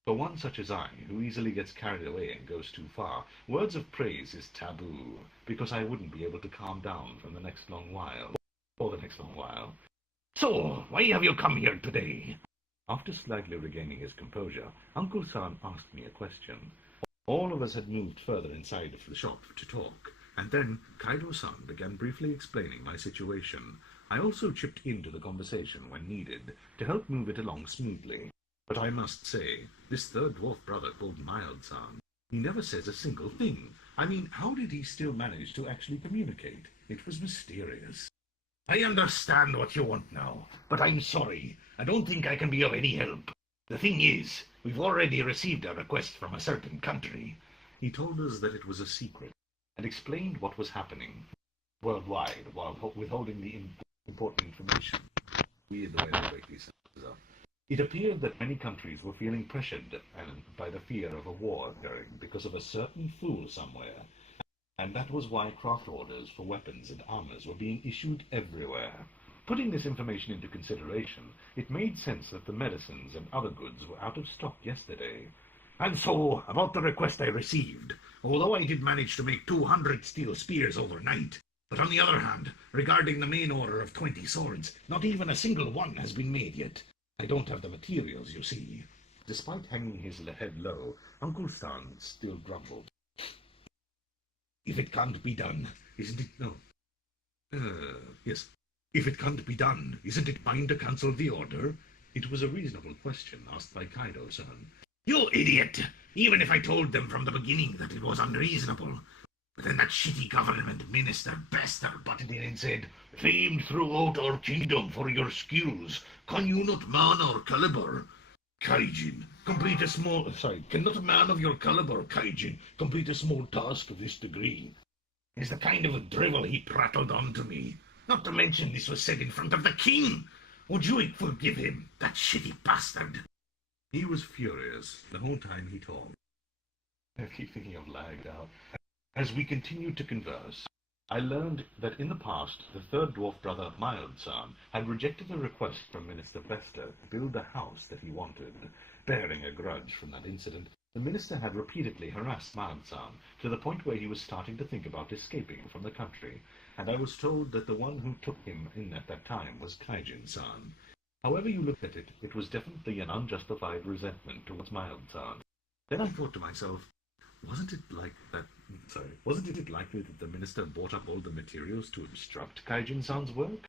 For one such as I, who easily gets carried away and goes too far, words of praise is taboo, because I wouldn't be able to calm down for the next long while. So, why have you come here today? After slightly regaining his composure, Uncle San asked me a question. All of us had moved further inside of the shop to talk, and then Kaido-san began briefly explaining my situation. I also chipped into the conversation when needed, to help move it along smoothly. But I must say, this third dwarf brother called Mild-san, he never says a single thing. I mean, how did he still manage to actually communicate? It was mysterious. I understand what you want now, but I'm sorry. I don't think I can be of any help. The thing is, we've already received a request from a certain country. He told us that it was a secret, and explained what was happening worldwide while withholding the important information. Weird the way they break these things up. It appeared that many countries were feeling pressured by the fear of a war occurring because of a certain fool somewhere, and that was why craft orders for weapons and armors were being issued everywhere. Putting this information into consideration, it made sense that the medicines and other goods were out of stock yesterday. And so, about the request I received, although I did manage to make 200 steel spears overnight, but on the other hand, regarding the main order of 20 swords, not even a single one has been made yet. I don't have the materials, you see. Despite hanging his head low, Uncle Stan still grumbled. If it can't be done, isn't it? No. Yes. If it can't be done, isn't it mine to cancel the order? It was a reasonable question asked by Kaido-san. You idiot! Even if I told them from the beginning that it was unreasonable. But then that shitty government minister bastard butted in and said, "Famed throughout our kingdom for your skills, can you not man our caliber? Kaijin, complete a small... cannot a man of your caliber, Kaijin, complete a small task of this degree?" It's the kind of drivel he prattled on to me. Not to mention this was said in front of the king. Would you forgive him, that shitty bastard? He was furious the whole time he talked. I keep thinking of lagged out. As we continued to converse, I learned that in the past the third dwarf brother, Mild-san, had rejected a request from Minister Bester to build the house that he wanted. Bearing a grudge from that incident, the minister had repeatedly harassed Mild-san to the point where he was starting to think about escaping from the country, and I was told that the one who took him in at that time was Kaijin-san. However you looked at it, it was definitely an unjustified resentment towards Mild-san. Then I thought to myself, wasn't it likely that the minister bought up all the materials to obstruct Kaijin-san's work?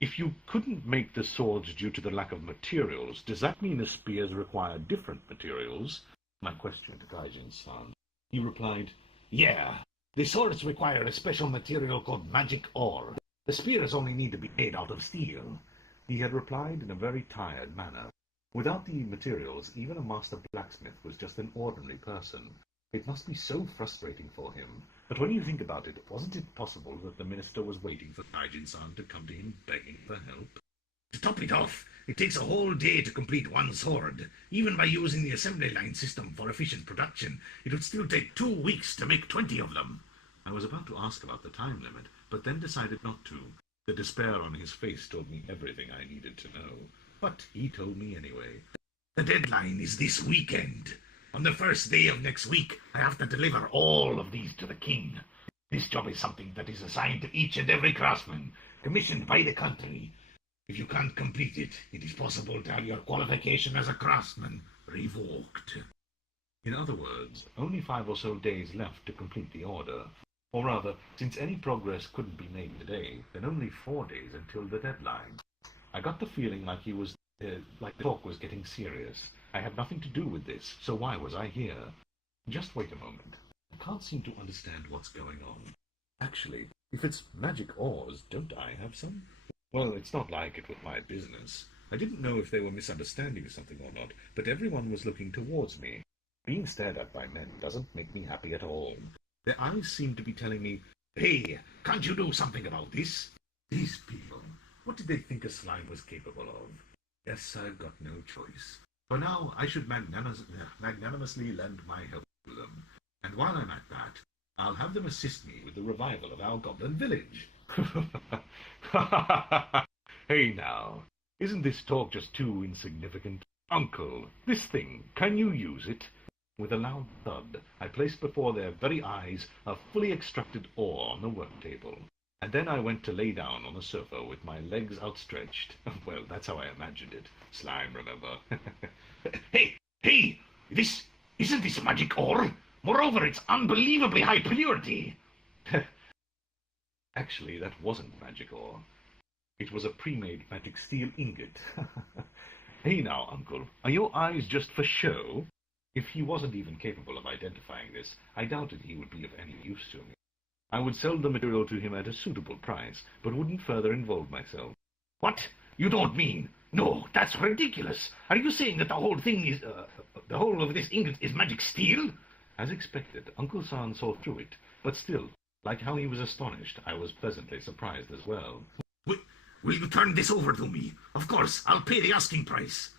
If you couldn't make the swords due to the lack of materials, does that mean the spears require different materials? My question to Kaijin-san. He replied, "Yeah, the swords require a special material called magic ore. The spears only need to be made out of steel." He had replied in a very tired manner. Without the materials, even a master blacksmith was just an ordinary person. It must be so frustrating for him. But when you think about it, wasn't it possible that the minister was waiting for Kaijin-san to come to him begging for help? To top it off, it takes a whole day to complete one sword. Even by using the assembly line system for efficient production, it would still take 2 weeks to make 20 of them. I was about to ask about the time limit, but then decided not to. The despair on his face told me everything I needed to know. But he told me anyway. The deadline is this weekend. On the first day of next week, I have to deliver all of these to the king. This job is something that is assigned to each and every craftsman, commissioned by the country. If you can't complete it, it is possible to have your qualification as a craftsman revoked. In other words, only 5 or so days left to complete the order. Or rather, since any progress couldn't be made today, then only 4 days until the deadline. I got the feeling like the talk was getting serious. I had nothing to do with this, so why was I here? Just wait a moment. I can't seem to understand what's going on. Actually, if it's magic ores, don't I have some? Well, it's not like it was my business. I didn't know if they were misunderstanding something or not, but everyone was looking towards me. Being stared at by men doesn't make me happy at all. Their eyes seemed to be telling me, "Hey, can't you do something about this?" These people, what did they think a slime was capable of? Yes, I've got no choice. For now, I should magnanimously lend my help to them. And while I'm at that, I'll have them assist me with the revival of our goblin village. Hey now, isn't this talk just too insignificant? Uncle, this thing, can you use it? With a loud thud, I placed before their very eyes a fully extracted ore on the work table. And then I went to lay down on the sofa with my legs outstretched. Well, that's how I imagined it. Slime, remember? Hey! Isn't this magic ore? Moreover, it's unbelievably high purity. Actually, that wasn't magic ore. It was a pre-made magic steel ingot. Hey now, Uncle, are your eyes just for show? If he wasn't even capable of identifying this, I doubted he would be of any use to me. I would sell the material to him at a suitable price, but wouldn't further involve myself. What? You don't mean? No, that's ridiculous. Are you saying that the whole thing is, the whole of this ingot is magic steel? As expected, Uncle San saw through it, but still, like how he was astonished, I was pleasantly surprised as well. Will you turn this over to me? Of course, I'll pay the asking price.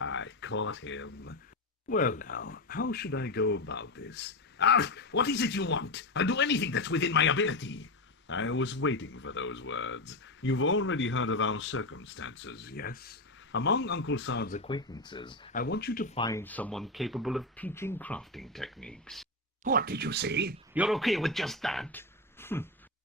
I caught him. Well now, how should I go about this? What is it you want? I'll do anything that's within my ability. I was waiting for those words. You've already heard of our circumstances, yes? Among Uncle San's acquaintances, I want you to find someone capable of teaching crafting techniques. What did you say? You're okay with just that?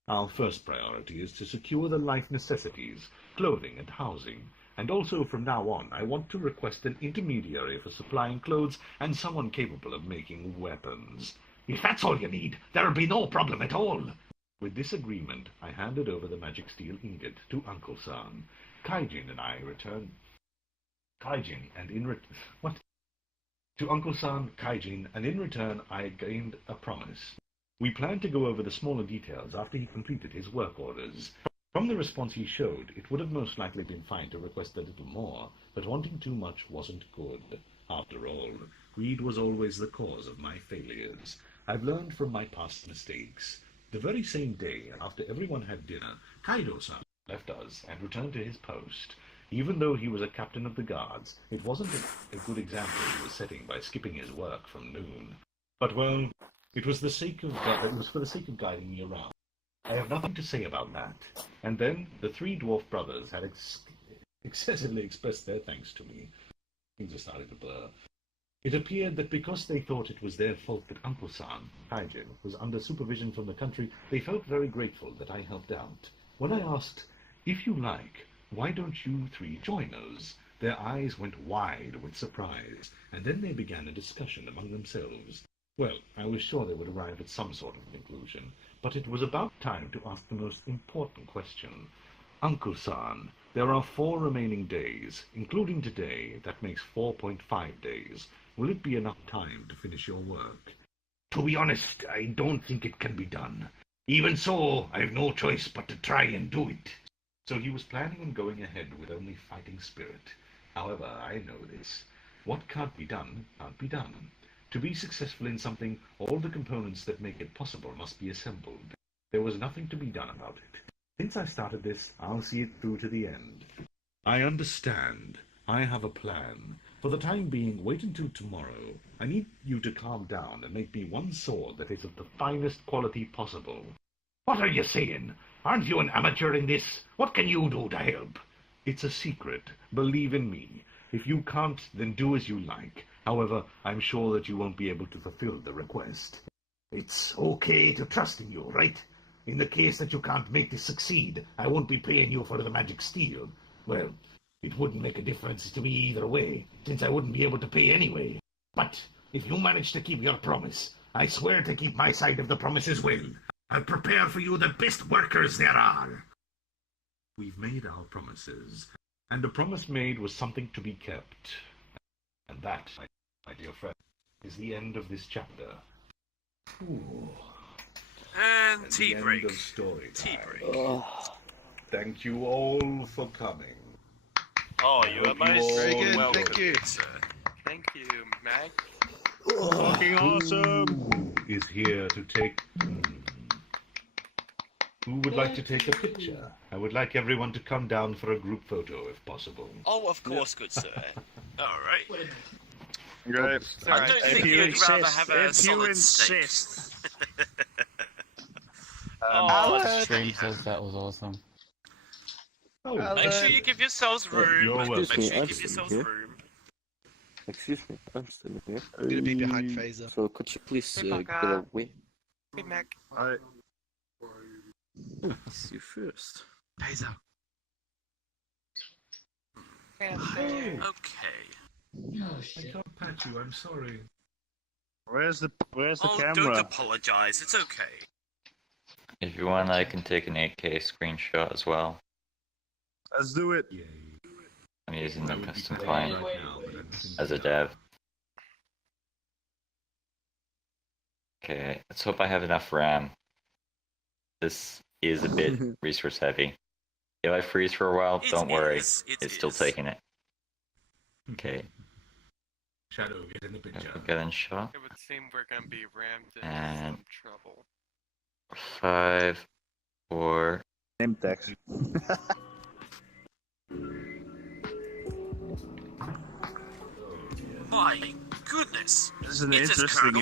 Our first priority is to secure the life necessities, clothing and housing. And also from now on, I want to request an intermediary for supplying clothes and someone capable of making weapons. If that's all you need, there'll be no problem at all. With this agreement, I handed over the magic steel ingot to Uncle San. Kaijin and I returned... To Uncle San, Kaijin, and in return I gained a promise. We planned to go over the smaller details after he completed his work orders. From the response he showed, it would have most likely been fine to request a little more, but wanting too much wasn't good. After all, greed was always the cause of my failures. I've learned from my past mistakes. The very same day, after everyone had dinner, Kaido-san left us and returned to his post. Even though he was a captain of the guards, it wasn't a good example he was setting by skipping his work from noon. But, well, it was for the sake of guiding me around. I have nothing to say about that. And then the three dwarf brothers had excessively expressed their thanks to me. Things are starting to blur. It appeared that because they thought it was their fault that Uncle San, Kaijin, was under supervision from the country, they felt very grateful that I helped out. When I asked, "If you like, why don't you three join us?" their eyes went wide with surprise, and then they began a discussion among themselves. Well, I was sure they would arrive at some sort of conclusion, but it was about time to ask the most important question. Uncle San, there are 4 remaining days, including today. That makes 4.5 days. Will it be enough time to finish your work? To be honest, I don't think it can be done. Even so, I have no choice but to try and do it. So he was planning on going ahead with only fighting spirit. However, I know this. What can't be done, can't be done. To be successful in something, all the components that make it possible must be assembled. There was nothing to be done about it. Since I started this, I'll see it through to the end. I understand. I have a plan. For the time being, wait until tomorrow. I need you to calm down and make me one sword that is of the finest quality possible. What are you saying? Aren't you an amateur in this? What can you do to help? It's a secret. Believe in me. If you can't, then do as you like. However, I'm sure that you won't be able to fulfill the request. It's okay to trust in you, right? In the case that you can't make this succeed, I won't be paying you for the magic steel. Well, it wouldn't make a difference to me either way, since I wouldn't be able to pay anyway. But if you manage to keep your promise, I swear to keep my side of the promise as well. I'll prepare for you the best workers there are. We've made our promises, and a promise made was something to be kept. And that, my dear friend, is the end of this chapter. Ooh. And tea the break. End of story Tea time. break. Thank you all for coming. Oh, you are most Very good, welcome, thank you. sir. Thank you, Mag. Fucking awesome! Who is here to take... Who would like to take a picture? I would like everyone to come down for a group photo, if possible. Oh, of course, good sir. Alright. Great. I don't think you'd rather have a if you solid insist. Stream says that was awesome. Oh, make sure you give yourselves room. You're welcome. Make sure you I'm give still yourselves here. room. Excuse me, I'm still here. I'm gonna be behind Phaser. So could you please Hey, get Baka. away? Hey, Mag. It's you first. Phaser. Oh, Okay. I can't pat you, I'm sorry. Where's the Oh, camera? don't apologize. It's okay. If you want, I can take an 8K screenshot as well. Let's do it. Yay. I'm using the I would be custom cutting client right now, but I'm thinking as a dev. Okay, let's hope I have enough RAM. This is a bit resource heavy. If I freeze for a while, don't worry. It's still taking it. Okay. Shadow, get in the picture. Get in shot. It would seem we're gonna be rammed into And some trouble. 5, 4. Name text. My goodness! This is an It is interesting Colonel